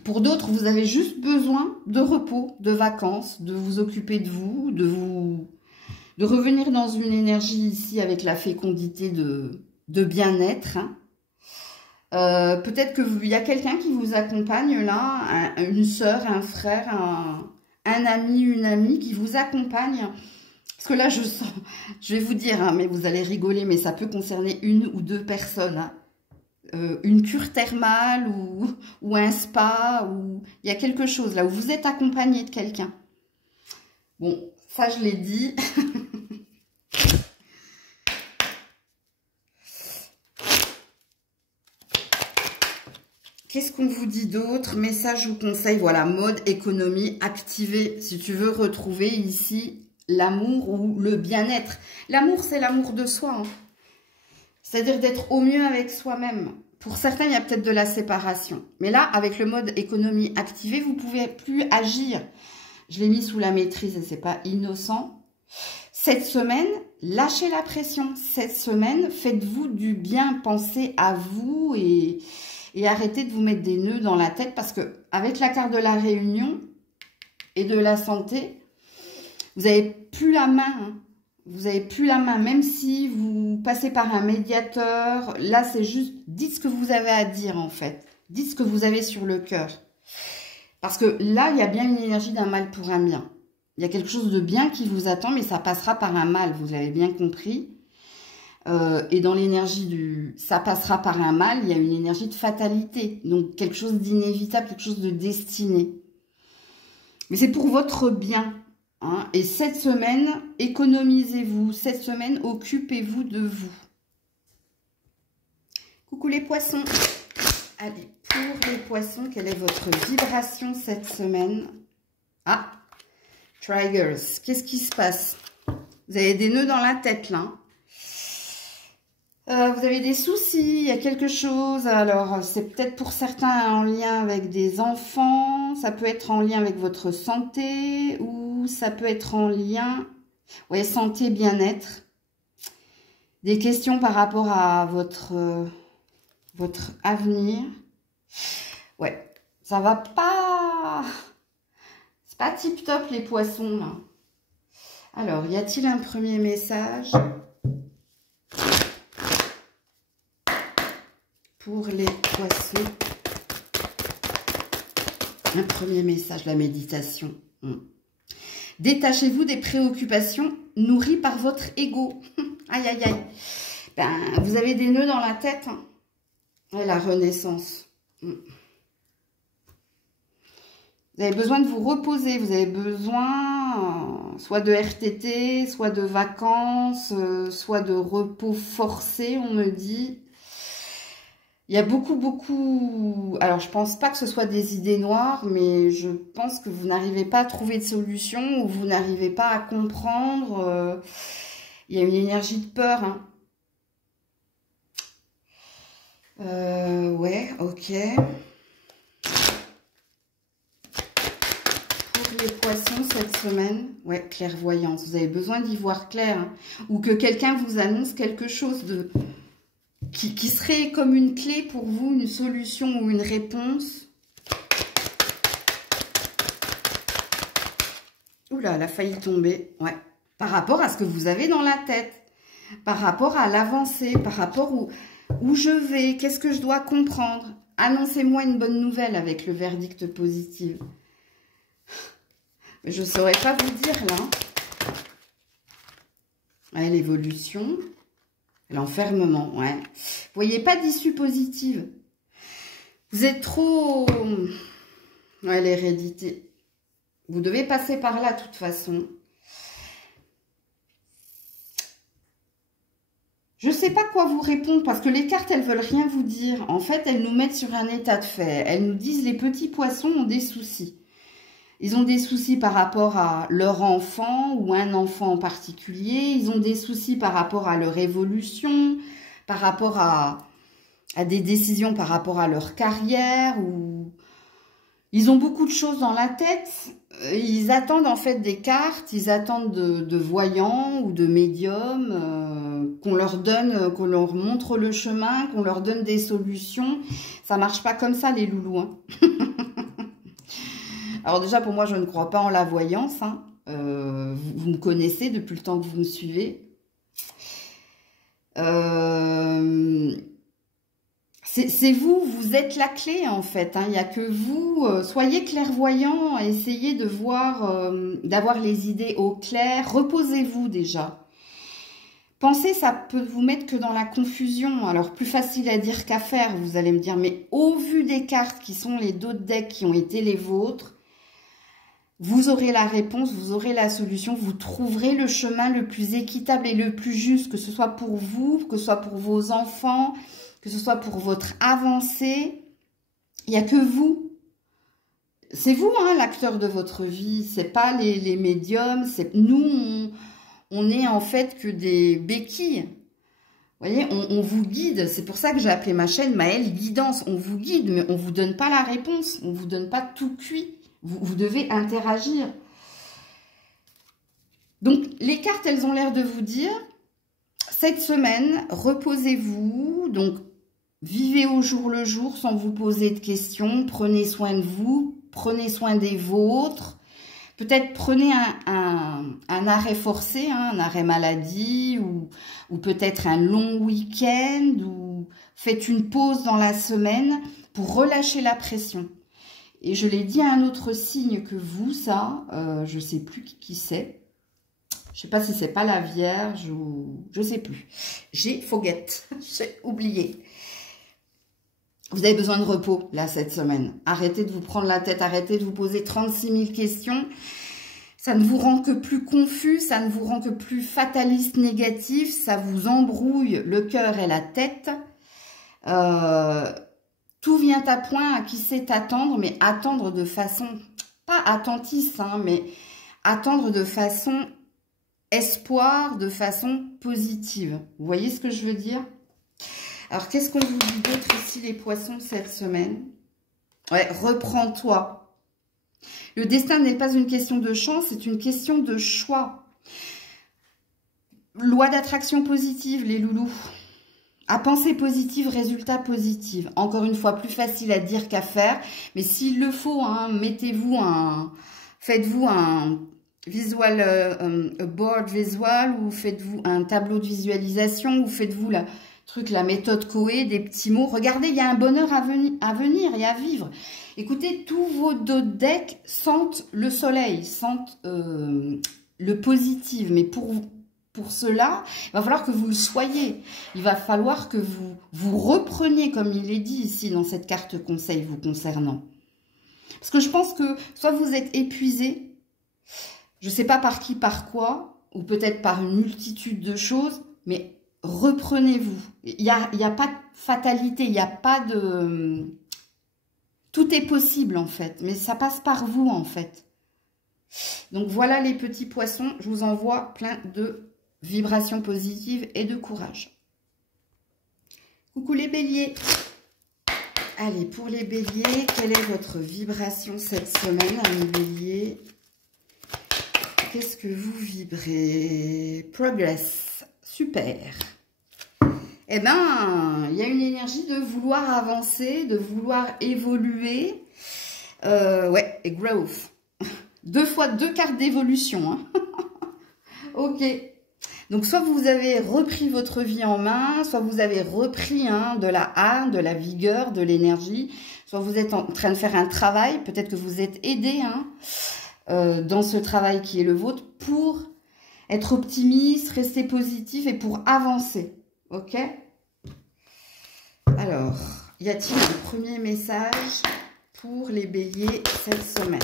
Pour d'autres, vous avez juste besoin de repos, de vacances, de vous occuper de vous, de revenir dans une énergie ici avec la fécondité de bien-être. Hein. Peut-être qu'il y a quelqu'un qui vous accompagne là, une sœur, un frère, un ami, une amie qui vous accompagne. Parce que là, je sens, je vais vous dire, hein, mais vous allez rigoler, mais ça peut concerner une ou deux personnes. Hein. Une cure thermale ou un spa, ou il y a quelque chose là où vous êtes accompagné de quelqu'un. Bon, ça je l'ai dit. Qu'est-ce qu'on vous dit d'autre? Message ou conseil? Voilà, mode économie activé. Si tu veux retrouver ici l'amour ou le bien-être. L'amour, c'est l'amour de soi. Hein. C'est-à-dire d'être au mieux avec soi-même. Pour certains, il y a peut-être de la séparation. Mais là, avec le mode économie activé, vous ne pouvez plus agir. Je l'ai mis sous la maîtrise et ce n'est pas innocent. Cette semaine, lâchez la pression. Cette semaine, faites-vous du bien. Pensez à vous et arrêtez de vous mettre des nœuds dans la tête. Parce que avec la carte de la réunion et de la santé, vous n'avez plus la main. Hein. Vous n'avez plus la main, même si vous passez par un médiateur. Là, c'est juste, dites ce que vous avez à dire, en fait. Dites ce que vous avez sur le cœur. Parce que là, il y a bien une énergie d'un mal pour un bien. Il y a quelque chose de bien qui vous attend, mais ça passera par un mal, vous avez bien compris. Et dans l'énergie du « ça passera par un mal », il y a une énergie de fatalité. Donc, quelque chose d'inévitable, quelque chose de destiné. Mais c'est pour votre bien. Hein. Et cette semaine, économisez-vous. Cette semaine, occupez-vous de vous. Coucou les poissons. Allez, pour les poissons, quelle est votre vibration cette semaine? Ah, Triggers, qu'est-ce qui se passe? Vous avez des nœuds dans la tête, là. Vous avez des soucis, il y a quelque chose. Alors, c'est peut-être pour certains en lien avec des enfants. Ça peut être en lien avec votre santé. Ou ça peut être en lien... Ouais, santé, bien-être. Des questions par rapport à votre avenir. Ouais, ça va pas... C'est pas tip-top les poissons, là. Alors, y a-t-il un premier message pour les poissons? Un premier message, la méditation. Détachez-vous des préoccupations nourries par votre ego. Aïe, aïe, aïe. Ben, vous avez des nœuds dans la tête. Hein. Et la renaissance. Vous avez besoin de vous reposer. Vous avez besoin soit de RTT, soit de vacances, soit de repos forcé, on me dit. Il y a beaucoup... Alors, je pense pas que ce soit des idées noires, mais je pense que vous n'arrivez pas à trouver de solution ou vous n'arrivez pas à comprendre. Il y a une énergie de peur. Hein. Ouais, ok. Pour les poissons cette semaine, ouais, clairvoyance. Vous avez besoin d'y voir clair. Hein. Ou que quelqu'un vous annonce quelque chose de... Qui serait comme une clé pour vous, une solution ou une réponse. Oula, elle a failli tomber. Ouais. Par rapport à ce que vous avez dans la tête. Par rapport à l'avancée. Par rapport où je vais. Qu'est-ce que je dois comprendre? Annoncez-moi une bonne nouvelle avec le verdict positif. Je ne saurais pas vous dire là. Ouais, l'évolution. L'enfermement, ouais. Vous voyez pas d'issue positive. Vous êtes trop... Ouais, l'hérédité. Vous devez passer par là, de toute façon. Je sais pas quoi vous répondre, parce que les cartes, elles veulent rien vous dire. En fait, elles nous mettent sur un état de fait. Elles nous disent, les petits poissons ont des soucis. Ils ont des soucis par rapport à leur enfant ou un enfant en particulier. Ils ont des soucis par rapport à leur évolution, par rapport à des décisions par rapport à leur carrière. Ou... Ils ont beaucoup de choses dans la tête. Ils attendent en fait des cartes, ils attendent de voyants ou de médiums, qu'on leur donne, qu'on leur montre le chemin, qu'on leur donne des solutions. Ça marche pas comme ça les loulous. Hein. Alors déjà, pour moi, je ne crois pas en la voyance. Hein. Vous me connaissez depuis le temps que vous me suivez. C'est vous, vous êtes la clé en fait. Hein. Il n'y a que vous. Soyez clairvoyants, essayez de voir, d'avoir les idées au clair. Reposez-vous déjà. Pensez, ça peut vous mettre que dans la confusion. Alors, plus facile à dire qu'à faire, vous allez me dire. Mais au vu des cartes qui sont les dos de deck qui ont été les vôtres, vous aurez la réponse, vous aurez la solution, vous trouverez le chemin le plus équitable et le plus juste, que ce soit pour vous, que ce soit pour vos enfants, que ce soit pour votre avancée. Il n'y a que vous. C'est vous, hein, l'acteur de votre vie. C'est pas les médiums. Nous, on est en fait que des béquilles. Vous voyez, on vous guide. C'est pour ça que j'ai appelé ma chaîne Maëlle Guidance. On vous guide, mais on vous donne pas la réponse. On vous donne pas tout cuit. Vous devez interagir. Donc, les cartes, elles ont l'air de vous dire, cette semaine, reposez-vous. Donc, vivez au jour le jour sans vous poser de questions. Prenez soin de vous. Prenez soin des vôtres. Peut-être prenez un arrêt forcé, hein, un arrêt maladie ou peut-être un long week-end ou faites une pause dans la semaine pour relâcher la pression. Et je l'ai dit à un autre signe que vous, ça, je ne sais plus qui c'est. Je ne sais pas si c'est pas la Vierge ou... Je ne sais plus. J'ai forget, j'ai oublié. Vous avez besoin de repos, là, cette semaine. Arrêtez de vous prendre la tête, arrêtez de vous poser 36 000 questions. Ça ne vous rend que plus confus, ça ne vous rend que plus fataliste, négatif, ça vous embrouille le cœur et la tête. Tout vient à point, à qui sait attendre, mais attendre de façon, pas attentiste, hein, mais attendre de façon espoir, de façon positive. Vous voyez ce que je veux dire? Alors, qu'est-ce qu'on vous dit d'autre ici, les poissons, cette semaine? Ouais, reprends-toi. Le destin n'est pas une question de chance, c'est une question de choix. Loi d'attraction positive, les loulous. À penser positive, résultat positif. Encore une fois, plus facile à dire qu'à faire. Mais s'il le faut, hein, faites-vous un board visual, ou faites-vous un tableau de visualisation, ou faites-vous la méthode Coé, des petits mots. Regardez, il y a un bonheur à venir et à vivre. Écoutez, tous vos deux decks sentent le soleil, sentent le positif. Mais pour cela, il va falloir que vous le soyez. Il va falloir que vous repreniez, comme il est dit ici dans cette carte conseil vous concernant. Parce que je pense que soit vous êtes épuisé, je ne sais pas par qui, par quoi, ou peut-être par une multitude de choses, mais reprenez-vous. Il n'y a pas de fatalité, il n'y a pas de... Tout est possible en fait, mais ça passe par vous en fait. Donc voilà les petits poissons, je vous envoie plein de vibrations positives et de courage. Coucou les béliers. Allez, pour les béliers, quelle est votre vibration cette semaine, les béliers? Qu'est-ce que vous vibrez? Progress, super. Eh bien, il y a une énergie de vouloir avancer, de vouloir évoluer. Ouais, et growth. Deux cartes d'évolution. Hein. Ok. Donc, soit vous avez repris votre vie en main, soit vous avez repris de la âme, de la vigueur, de l'énergie. Soit vous êtes en train de faire un travail. Peut-être que vous êtes aidé dans ce travail qui est le vôtre pour être optimiste, rester positif et pour avancer. Ok? Alors, y a-t-il un premier message pour les béliers cette semaine?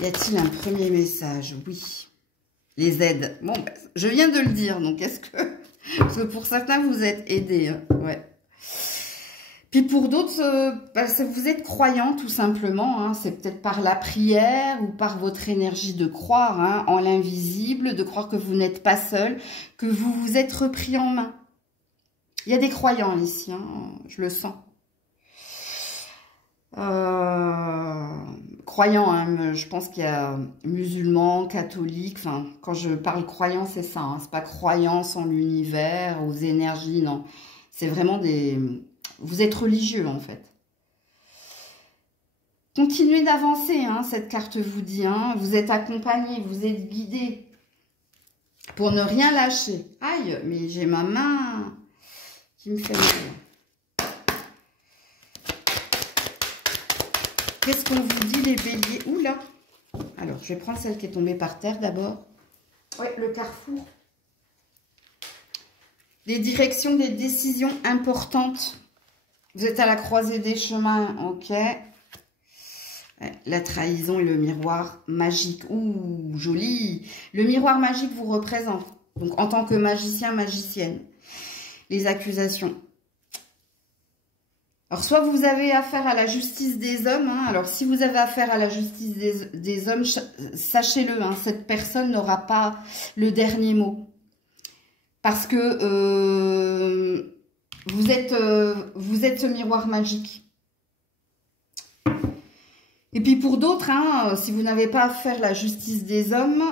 Y a-t-il un premier message? Oui. Les aides. Bon, ben, je viens de le dire, donc est-ce que... Parce que pour certains, vous êtes aidés. Hein, ouais. Puis pour d'autres, vous êtes croyants tout simplement. Hein, c'est peut-être par la prière ou par votre énergie de croire en l'invisible, de croire que vous n'êtes pas seul, que vous vous êtes repris en main. Il y a des croyants ici, je le sens. Croyants, je pense qu'il y a musulmans, catholiques. Enfin, quand je parle croyants, c'est ça. C'est pas croyance en l'univers, aux énergies, non. C'est vraiment des... Vous êtes religieux, en fait. Continuez d'avancer, cette carte vous dit. Vous êtes accompagné, vous êtes guidé pour ne rien lâcher. Aïe, mais j'ai ma main qui me fait mal. Qu'est-ce qu'on vous dit, les béliers? Oula! Alors, je vais prendre celle qui est tombée par terre d'abord. Ouais, le carrefour. Des directions, des décisions importantes. Vous êtes à la croisée des chemins, ok. La trahison et le miroir magique. Ouh, joli. Le miroir magique vous représente. Donc, en tant que magicien, magicienne. Les accusations. Alors, soit vous avez affaire à la justice des hommes. Alors, si vous avez affaire à la justice des hommes, sachez-le, cette personne n'aura pas le dernier mot. Parce que... Vous êtes ce miroir magique. Et puis pour d'autres, si vous n'avez pas à faire la justice des hommes,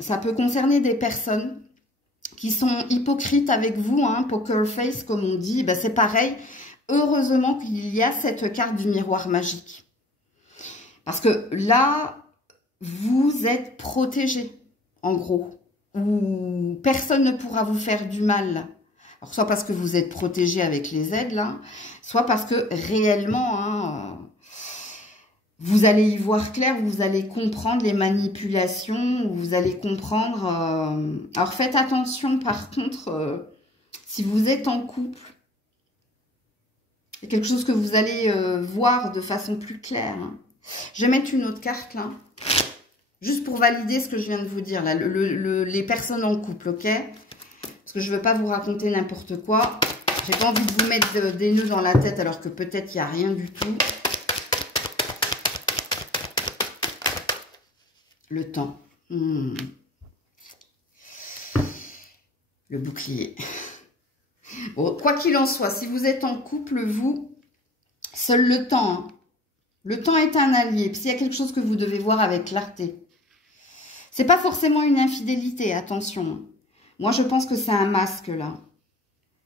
ça peut concerner des personnes qui sont hypocrites avec vous, poker face comme on dit. Ben, c'est pareil. Heureusement qu'il y a cette carte du miroir magique. Parce que là, vous êtes protégé, en gros. Ou personne ne pourra vous faire du mal. Alors, soit parce que vous êtes protégé avec les aides, là, soit parce que réellement, vous allez y voir clair, vous allez comprendre les manipulations, vous allez comprendre... Alors, faites attention, par contre, Si vous êtes en couple, c'est quelque chose que vous allez voir de façon plus claire. Hein. Je vais mettre une autre carte là, juste pour valider ce que je viens de vous dire là, les personnes en couple, ok? Parce que je ne veux pas vous raconter n'importe quoi. J'ai pas envie de vous mettre des nœuds dans la tête alors que peut-être il n'y a rien du tout. Le temps. Le bouclier. Bon, quoi qu'il en soit, si vous êtes en couple, vous, seul le temps. Hein. Le temps est un allié. S'il y a quelque chose que vous devez voir avec clarté. C'est pas forcément une infidélité, attention. Hein. Moi, je pense que c'est un masque, là.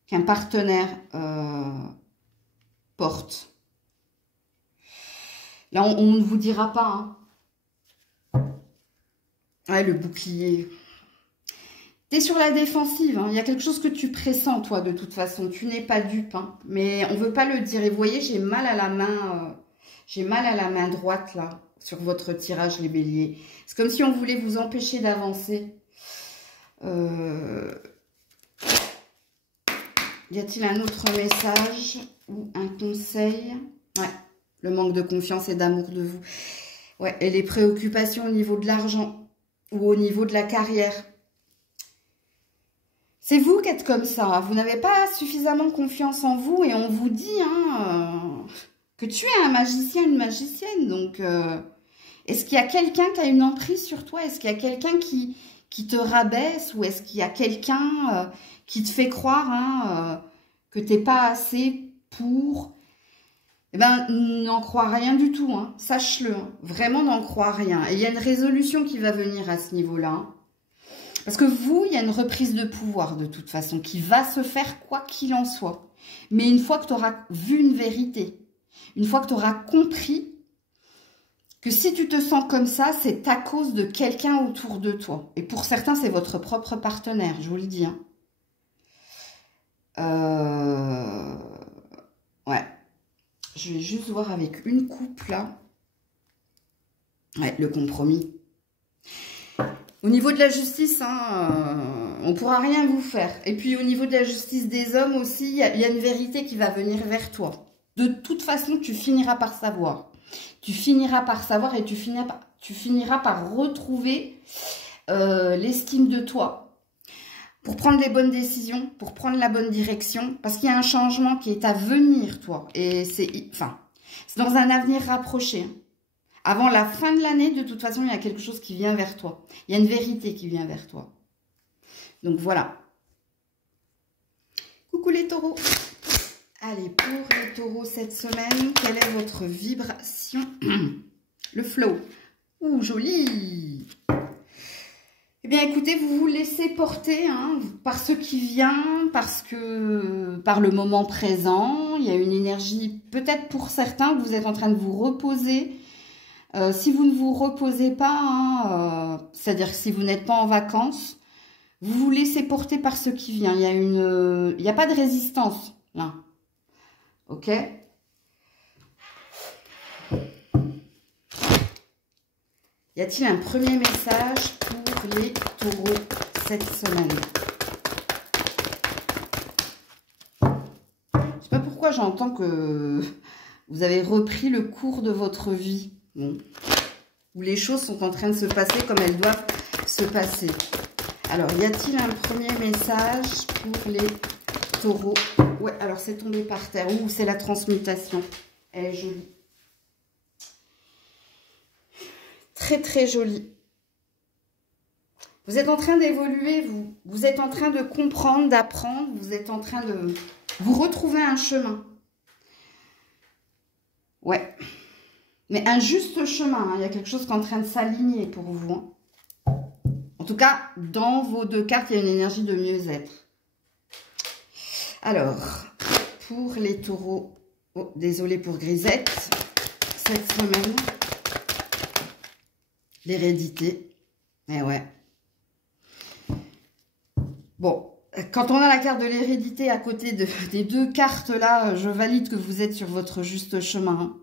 Qu'un partenaire porte. Là, on ne vous dira pas. Hein. Ouais, le bouclier. T'es sur la défensive, hein. Il y a quelque chose que tu pressens, toi, de toute façon. Tu n'es pas dupe, hein. Mais on ne veut pas le dire. Et vous voyez, j'ai mal à la main droite, là, sur votre tirage, les béliers. C'est comme si on voulait vous empêcher d'avancer. Y a-t-il un autre message ou un conseil? Ouais, le manque de confiance et d'amour de vous. Ouais, et les préoccupations au niveau de l'argent ou au niveau de la carrière. C'est vous qui êtes comme ça. Vous n'avez pas suffisamment confiance en vous et on vous dit que tu es un magicien, une magicienne. Donc, est-ce qu'il y a quelqu'un qui a une emprise sur toi? Est-ce qu'il y a quelqu'un qui te rabaisse? Ou est-ce qu'il y a quelqu'un qui te fait croire que tu n'es pas assez pour... Eh bien, n'en crois rien du tout. Hein. Sache-le. Hein. Vraiment, n'en crois rien. Et il y a une résolution qui va venir à ce niveau-là. Hein. Parce que vous, il y a une reprise de pouvoir de toute façon qui va se faire quoi qu'il en soit. Mais une fois que tu auras vu une vérité, une fois que tu auras compris que si tu te sens comme ça, c'est à cause de quelqu'un autour de toi. Et pour certains, c'est votre propre partenaire, je vous le dis. Hein. Ouais. Je vais juste voir avec une coupe là. Ouais, le compromis. Au niveau de la justice, hein, on ne pourra rien vous faire. Et puis au niveau de la justice des hommes aussi, il y a une vérité qui va venir vers toi. De toute façon, tu finiras par savoir. Tu finiras par savoir et tu finiras par retrouver l'estime de toi pour prendre les bonnes décisions, pour prendre la bonne direction. Parce qu'il y a un changement qui est à venir, toi. Et c'est dans un avenir rapproché. Hein. Avant la fin de l'année, de toute façon, il y a quelque chose qui vient vers toi. Il y a une vérité qui vient vers toi. Donc, voilà. Coucou les taureaux. Allez, pour les taureaux cette semaine, quelle est votre vibration? Le flow. Ouh, joli. Eh bien, écoutez, vous vous laissez porter hein, par ce qui vient, parce que par le moment présent, il y a une énergie, peut-être pour certains, vous êtes en train de vous reposer. Si vous ne vous reposez pas, c'est-à-dire si vous n'êtes pas en vacances, vous vous laissez porter par ce qui vient. Il n'y a pas de résistance, là. Ok? Y a-t-il un premier message pour les taureaux cette semaine? Je ne sais pas pourquoi j'entends que vous avez repris le cours de votre vie. Bon. Où les choses sont en train de se passer comme elles doivent se passer. Alors, y a-t-il un premier message pour les taureaux? Ouais, alors c'est tombé par terre. Ouh, c'est la transmutation. Elle est jolie. Très, très jolie. Vous êtes en train d'évoluer, vous. Vous êtes en train de comprendre, d'apprendre. Vous êtes en train de... Vous retrouver un chemin. Ouais. Mais un juste chemin, hein. Il y a quelque chose qui est en train de s'aligner pour vous. Hein. En tout cas, dans vos deux cartes, il y a une énergie de mieux-être. Alors, pour les taureaux, oh, désolé pour Grisette, cette semaine, l'hérédité. Eh ouais. Bon, quand on a la carte de l'hérédité à côté des deux cartes là, je valide que vous êtes sur votre juste chemin. Hein.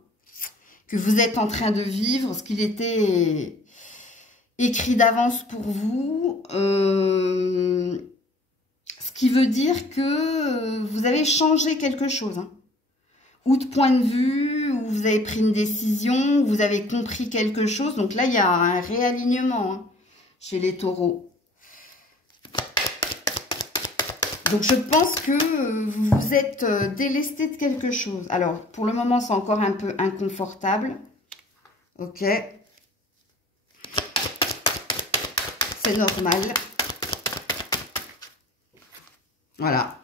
Que vous êtes en train de vivre ce qu'il était écrit d'avance pour vous, ce qui veut dire que vous avez changé quelque chose. Hein. Ou de point de vue, ou vous avez pris une décision, ou vous avez compris quelque chose. Donc là, il y a un réalignement hein, chez les taureaux. Donc, je pense que vous vous êtes délesté de quelque chose. Alors, pour le moment, c'est encore un peu inconfortable. Ok. C'est normal. Voilà.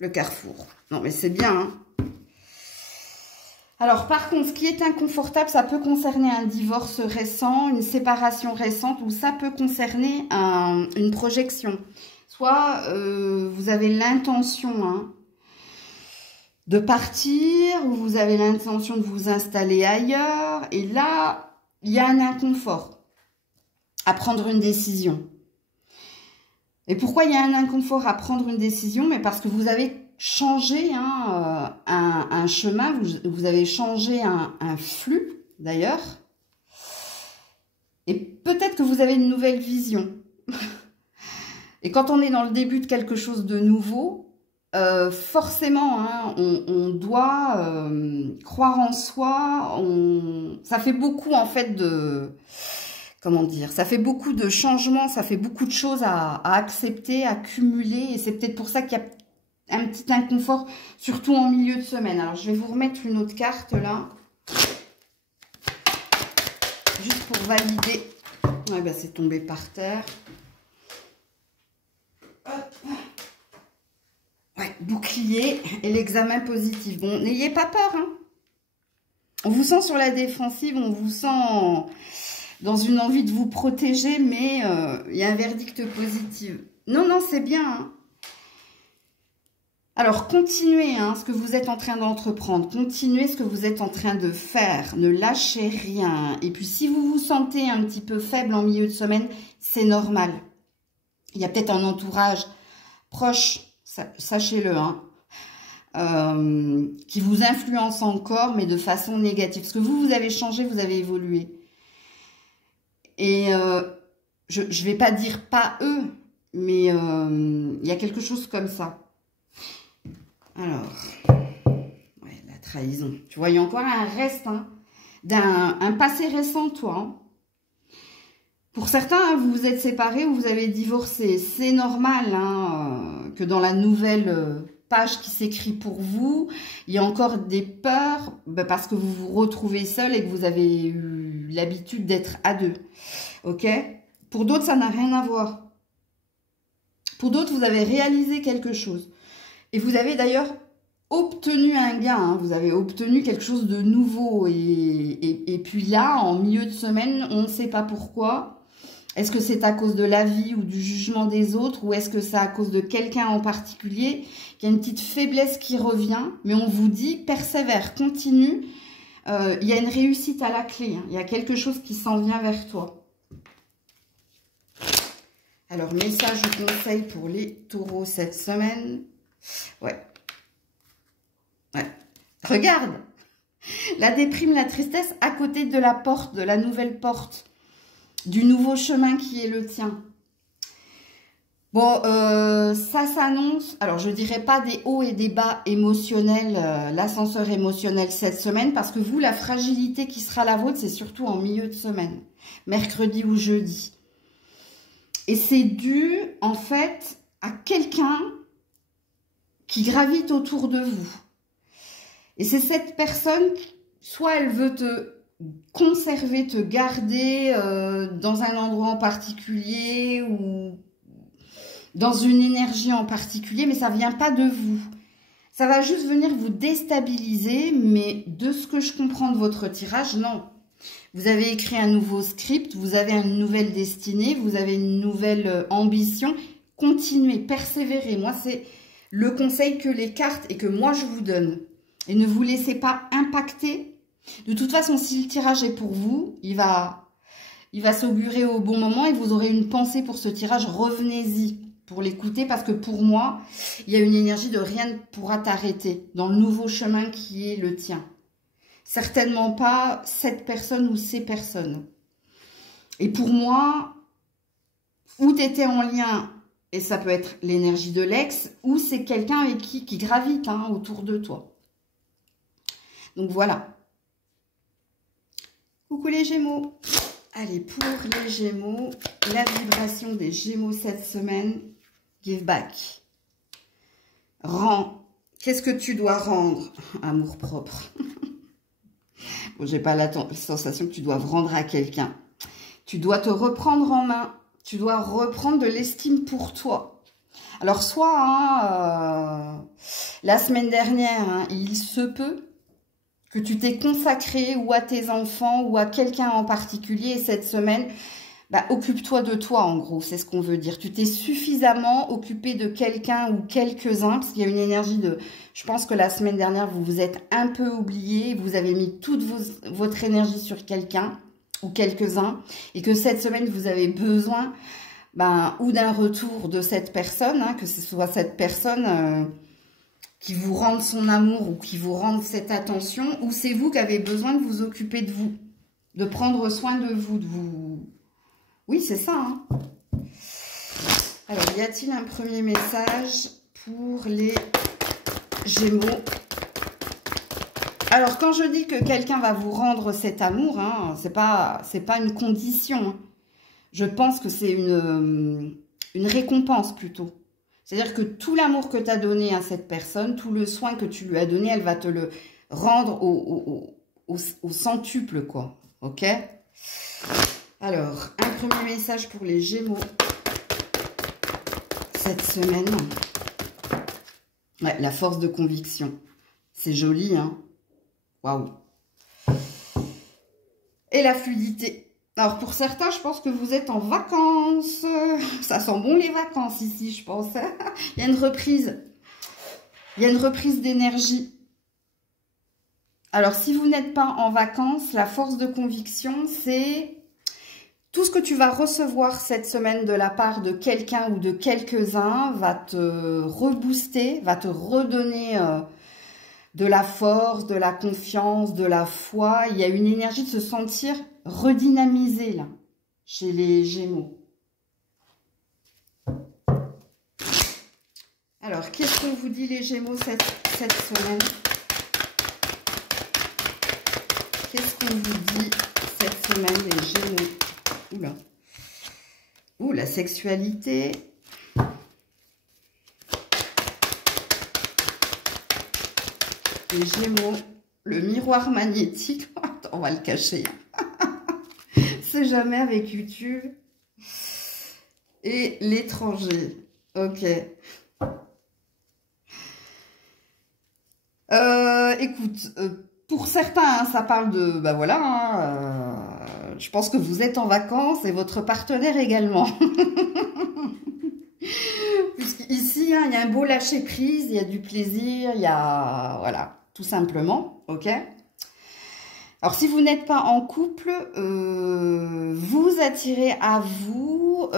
Le carrefour. Non, mais c'est bien. Hein. Alors, par contre, ce qui est inconfortable, ça peut concerner un divorce récent, une séparation récente, ou ça peut concerner une projection. Soit vous avez l'intention hein, de partir, ou vous avez l'intention de vous installer ailleurs. Et là, il y a un inconfort à prendre une décision. Et pourquoi il y a un inconfort à prendre une décision? Mais parce que vous avez changé hein, un chemin, vous avez changé un flux d'ailleurs. Et peut-être que vous avez une nouvelle vision. Et quand on est dans le début de quelque chose de nouveau, forcément, hein, on doit croire en soi. Ça fait beaucoup, en fait, de... Comment dire? Ça fait beaucoup de changements, ça fait beaucoup de choses à accepter, à cumuler. Et c'est peut-être pour ça qu'il y a un petit inconfort, surtout en milieu de semaine. Alors, je vais vous remettre une autre carte, là. Juste pour valider. Ouais, bah, c'est tombé par terre. Ouais, bouclier et l'examen positif. Bon, n'ayez pas peur. Hein. On vous sent sur la défensive, on vous sent dans une envie de vous protéger, mais il y a un verdict positif. Non, non, c'est bien. Hein. Alors, continuez hein, ce que vous êtes en train d'entreprendre. Continuez ce que vous êtes en train de faire. Ne lâchez rien. Et puis, si vous vous sentez un petit peu faible en milieu de semaine, c'est normal. Il y a peut-être un entourage proche, sachez-le, hein, qui vous influence encore, mais de façon négative. Parce que vous avez changé, vous avez évolué. Et je ne vais pas dire pas eux, mais il y a quelque chose comme ça. Alors, ouais, la trahison. Tu vois, il y a encore un reste hein, d'un passé récent, toi. Hein. Pour certains, hein, vous vous êtes séparés ou vous avez divorcé. C'est normal hein, que dans la nouvelle page qui s'écrit pour vous, il y a encore des peurs parce que vous vous retrouvez seul et que vous avez eu l'habitude d'être à deux. Ok? Pour d'autres, ça n'a rien à voir. Pour d'autres, vous avez réalisé quelque chose. Et vous avez d'ailleurs obtenu un gain. Hein, vous avez obtenu quelque chose de nouveau. Et puis là, en milieu de semaine, on ne sait pas pourquoi. Est-ce que c'est à cause de la vie ou du jugement des autres ou est-ce que c'est à cause de quelqu'un en particulier? Il y a une petite faiblesse qui revient, mais on vous dit persévère, continue. Il y a une réussite à la clé. Hein. Il y a quelque chose qui s'en vient vers toi. Alors, message ou conseil pour les taureaux cette semaine. Ouais. Ouais. Regarde. La déprime, la tristesse à côté de la porte, de la nouvelle porte. Du nouveau chemin qui est le tien. Bon, ça s'annonce, alors je dirais pas des hauts et des bas émotionnels, l'ascenseur émotionnel cette semaine, parce que vous, la fragilité qui sera la vôtre, c'est surtout en milieu de semaine, mercredi ou jeudi. Et c'est dû, en fait, à quelqu'un qui gravite autour de vous. Et c'est cette personne, soit elle veut te conserver, te garder dans un endroit en particulier ou dans une énergie en particulier, mais ça ne vient pas de vous. Ça va juste venir vous déstabiliser, mais de ce que je comprends de votre tirage, non. Vous avez écrit un nouveau script, vous avez une nouvelle destinée, vous avez une nouvelle ambition. Continuez, persévérez. Moi, c'est le conseil que les cartes et que moi je vous donne. Et ne vous laissez pas impacter. De toute façon, si le tirage est pour vous, il va s'augurer au bon moment et vous aurez une pensée pour ce tirage. Revenez-y pour l'écouter parce que pour moi, il y a une énergie de rien ne pourra t'arrêter dans le nouveau chemin qui est le tien. Certainement pas cette personne ou ces personnes. Et pour moi, où tu étais en lien Et ça peut être l'énergie de l'ex ou c'est quelqu'un avec qui gravite hein, autour de toi. Donc voilà. Coucou les Gémeaux. Allez, pour les Gémeaux, la vibration des Gémeaux cette semaine, give back. Rends. Qu'est-ce que tu dois rendre? Amour propre. Bon, j'ai pas la sensation que tu dois rendre à quelqu'un. Tu dois te reprendre en main. Tu dois reprendre de l'estime pour toi. Alors, soit, hein, la semaine dernière, hein, il se peut que tu t'es consacré ou à tes enfants ou à quelqu'un en particulier. Et cette semaine, bah, occupe-toi de toi, en gros. C'est ce qu'on veut dire. Tu t'es suffisamment occupé de quelqu'un ou quelques-uns. Parce qu'il y a une énergie de... Je pense que la semaine dernière, vous vous êtes un peu oublié. Vous avez mis toute votre énergie sur quelqu'un ou quelques-uns. Et que cette semaine, vous avez besoin ou d'un retour de cette personne. Hein, que ce soit cette personne... qui vous rende son amour ou qui vous rende cette attention, ou c'est vous qui avez besoin de vous occuper de vous, de prendre soin de vous. Oui, c'est ça. Hein. Alors, y a-t-il un premier message pour les Gémeaux? Alors, quand je dis que quelqu'un va vous rendre cet amour, hein, c'est pas une condition. Hein. Je pense que c'est une récompense plutôt. C'est-à-dire que tout l'amour que tu as donné à cette personne, tout le soin que tu lui as donné, elle va te le rendre au centuple, quoi. Ok? Alors, un premier message pour les Gémeaux cette semaine. Ouais, la force de conviction. C'est joli, hein? Waouh! Et la fluidité. Alors, pour certains, je pense que vous êtes en vacances. Ça sent bon les vacances ici, je pense. Il y a une reprise. Il y a une reprise d'énergie. Alors, si vous n'êtes pas en vacances, la force de conviction, c'est tout ce que tu vas recevoir cette semaine de la part de quelqu'un ou de quelques-uns va te rebooster, va te redonner de la force, de la confiance, de la foi. Il y a une énergie de se sentir redynamisé là, chez les Gémeaux. Alors, qu'est-ce qu'on vous dit les Gémeaux cette semaine? Qu'est-ce qu'on vous dit cette semaine les Gémeaux? Oula. Ouh, la sexualité. Les Gémeaux, le miroir magnétique. Attends, on va le cacher. C'est jamais avec YouTube. Et l'étranger. Ok. Écoute, pour certains, hein, ça parle de... Ben voilà, hein, je pense que vous êtes en vacances et votre partenaire également. Puisqu'ici, hein, il y a un beau lâcher-prise, il y a du plaisir, il y a... Voilà, tout simplement, ok? Alors, si vous n'êtes pas en couple, vous attirez à vous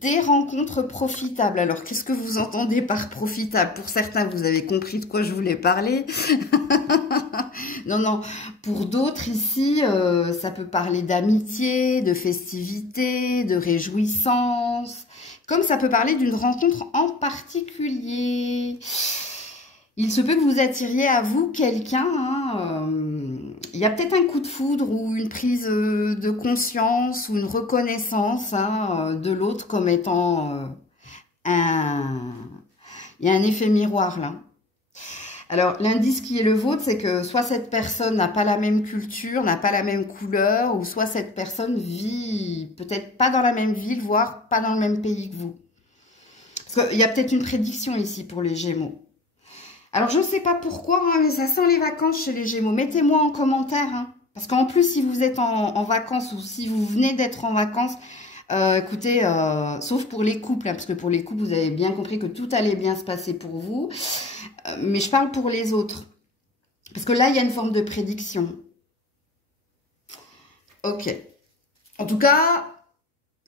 des rencontres profitables. Alors, qu'est-ce que vous entendez par profitable? Pour certains, vous avez compris de quoi je voulais parler. Non, non. Pour d'autres, ici, ça peut parler d'amitié, de festivité, de réjouissance. Comme ça peut parler d'une rencontre en particulier. Il se peut que vous attiriez à vous quelqu'un, hein, il y a peut-être un coup de foudre ou une prise de conscience ou une reconnaissance hein, de l'autre comme étant un... Il y a un effet miroir là. Alors, l'indice qui est le vôtre, c'est que soit cette personne n'a pas la même culture, n'a pas la même couleur, ou soit cette personne vit peut-être pas dans la même ville, voire pas dans le même pays que vous. Parce qu'il y a peut-être une prédiction ici pour les Gémeaux. Alors, je ne sais pas pourquoi, hein, mais ça sent les vacances chez les Gémeaux. Mettez-moi en commentaire. Hein, parce qu'en plus, si vous êtes en vacances ou si vous venez d'être en vacances, écoutez, sauf pour les couples, hein, parce que pour les couples, vous avez bien compris que tout allait bien se passer pour vous. Mais je parle pour les autres. Parce que là, il y a une forme de prédiction. Ok. En tout cas,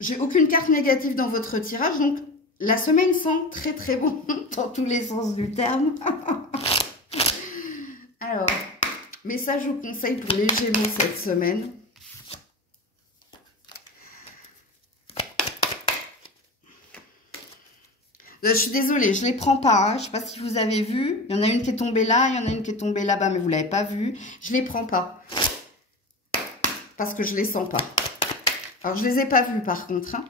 j'ai aucune carte négative dans votre tirage, donc... La semaine sent très très bon dans tous les sens du terme. Alors, message ou conseil pour les Gémeaux cette semaine. Je suis désolée, je les prends pas. Hein. Je sais pas si vous avez vu. Il y en a une qui est tombée là, il y en a une qui est tombée là-bas, mais vous l'avez pas vue. Je les prends pas. Parce que je les sens pas. Alors, je les ai pas vues par contre. Hein.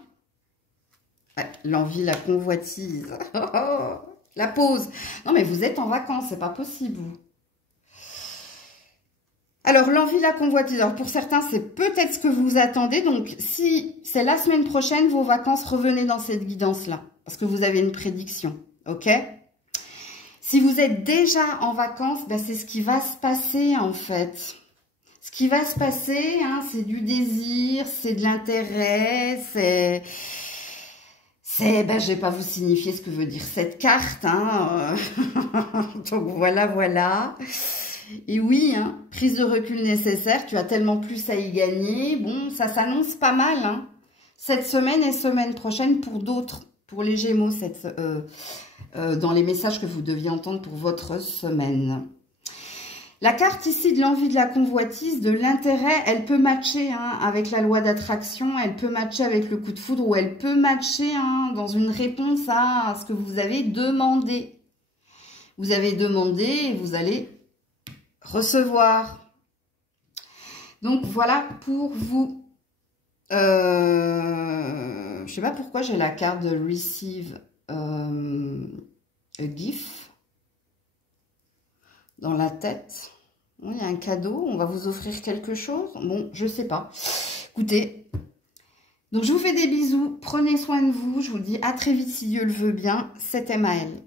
Ouais, l'envie, la convoitise. La pause. Non, mais vous êtes en vacances, c'est pas possible, vous. Alors, l'envie, la convoitise. Alors, pour certains, c'est peut-être ce que vous attendez. Donc, si c'est la semaine prochaine, vos vacances, revenez dans cette guidance-là. Parce que vous avez une prédiction. OK? Si vous êtes déjà en vacances, ben, c'est ce qui va se passer, en fait. Ce qui va se passer, hein, c'est du désir, c'est de l'intérêt, ben, je vais pas vous signifier ce que veut dire cette carte. Hein. Donc, voilà, voilà. Et oui, hein, prise de recul nécessaire, tu as tellement plus à y gagner. Bon, ça s'annonce pas mal, hein, cette semaine et semaine prochaine pour d'autres, pour les Gémeaux, dans les messages que vous deviez entendre pour votre semaine. La carte ici de l'envie, de la convoitise, de l'intérêt, elle peut matcher hein, avec la loi d'attraction, elle peut matcher avec le coup de foudre ou elle peut matcher hein, dans une réponse à ce que vous avez demandé. Vous avez demandé et vous allez recevoir. Donc voilà pour vous. Je sais pas pourquoi j'ai la carte de receive a gift dans la tête. Il y a un cadeau, on va vous offrir quelque chose. Bon, je sais pas. Écoutez, donc je vous fais des bisous, prenez soin de vous. Je vous dis à très vite si Dieu le veut bien. C'était Maëlle.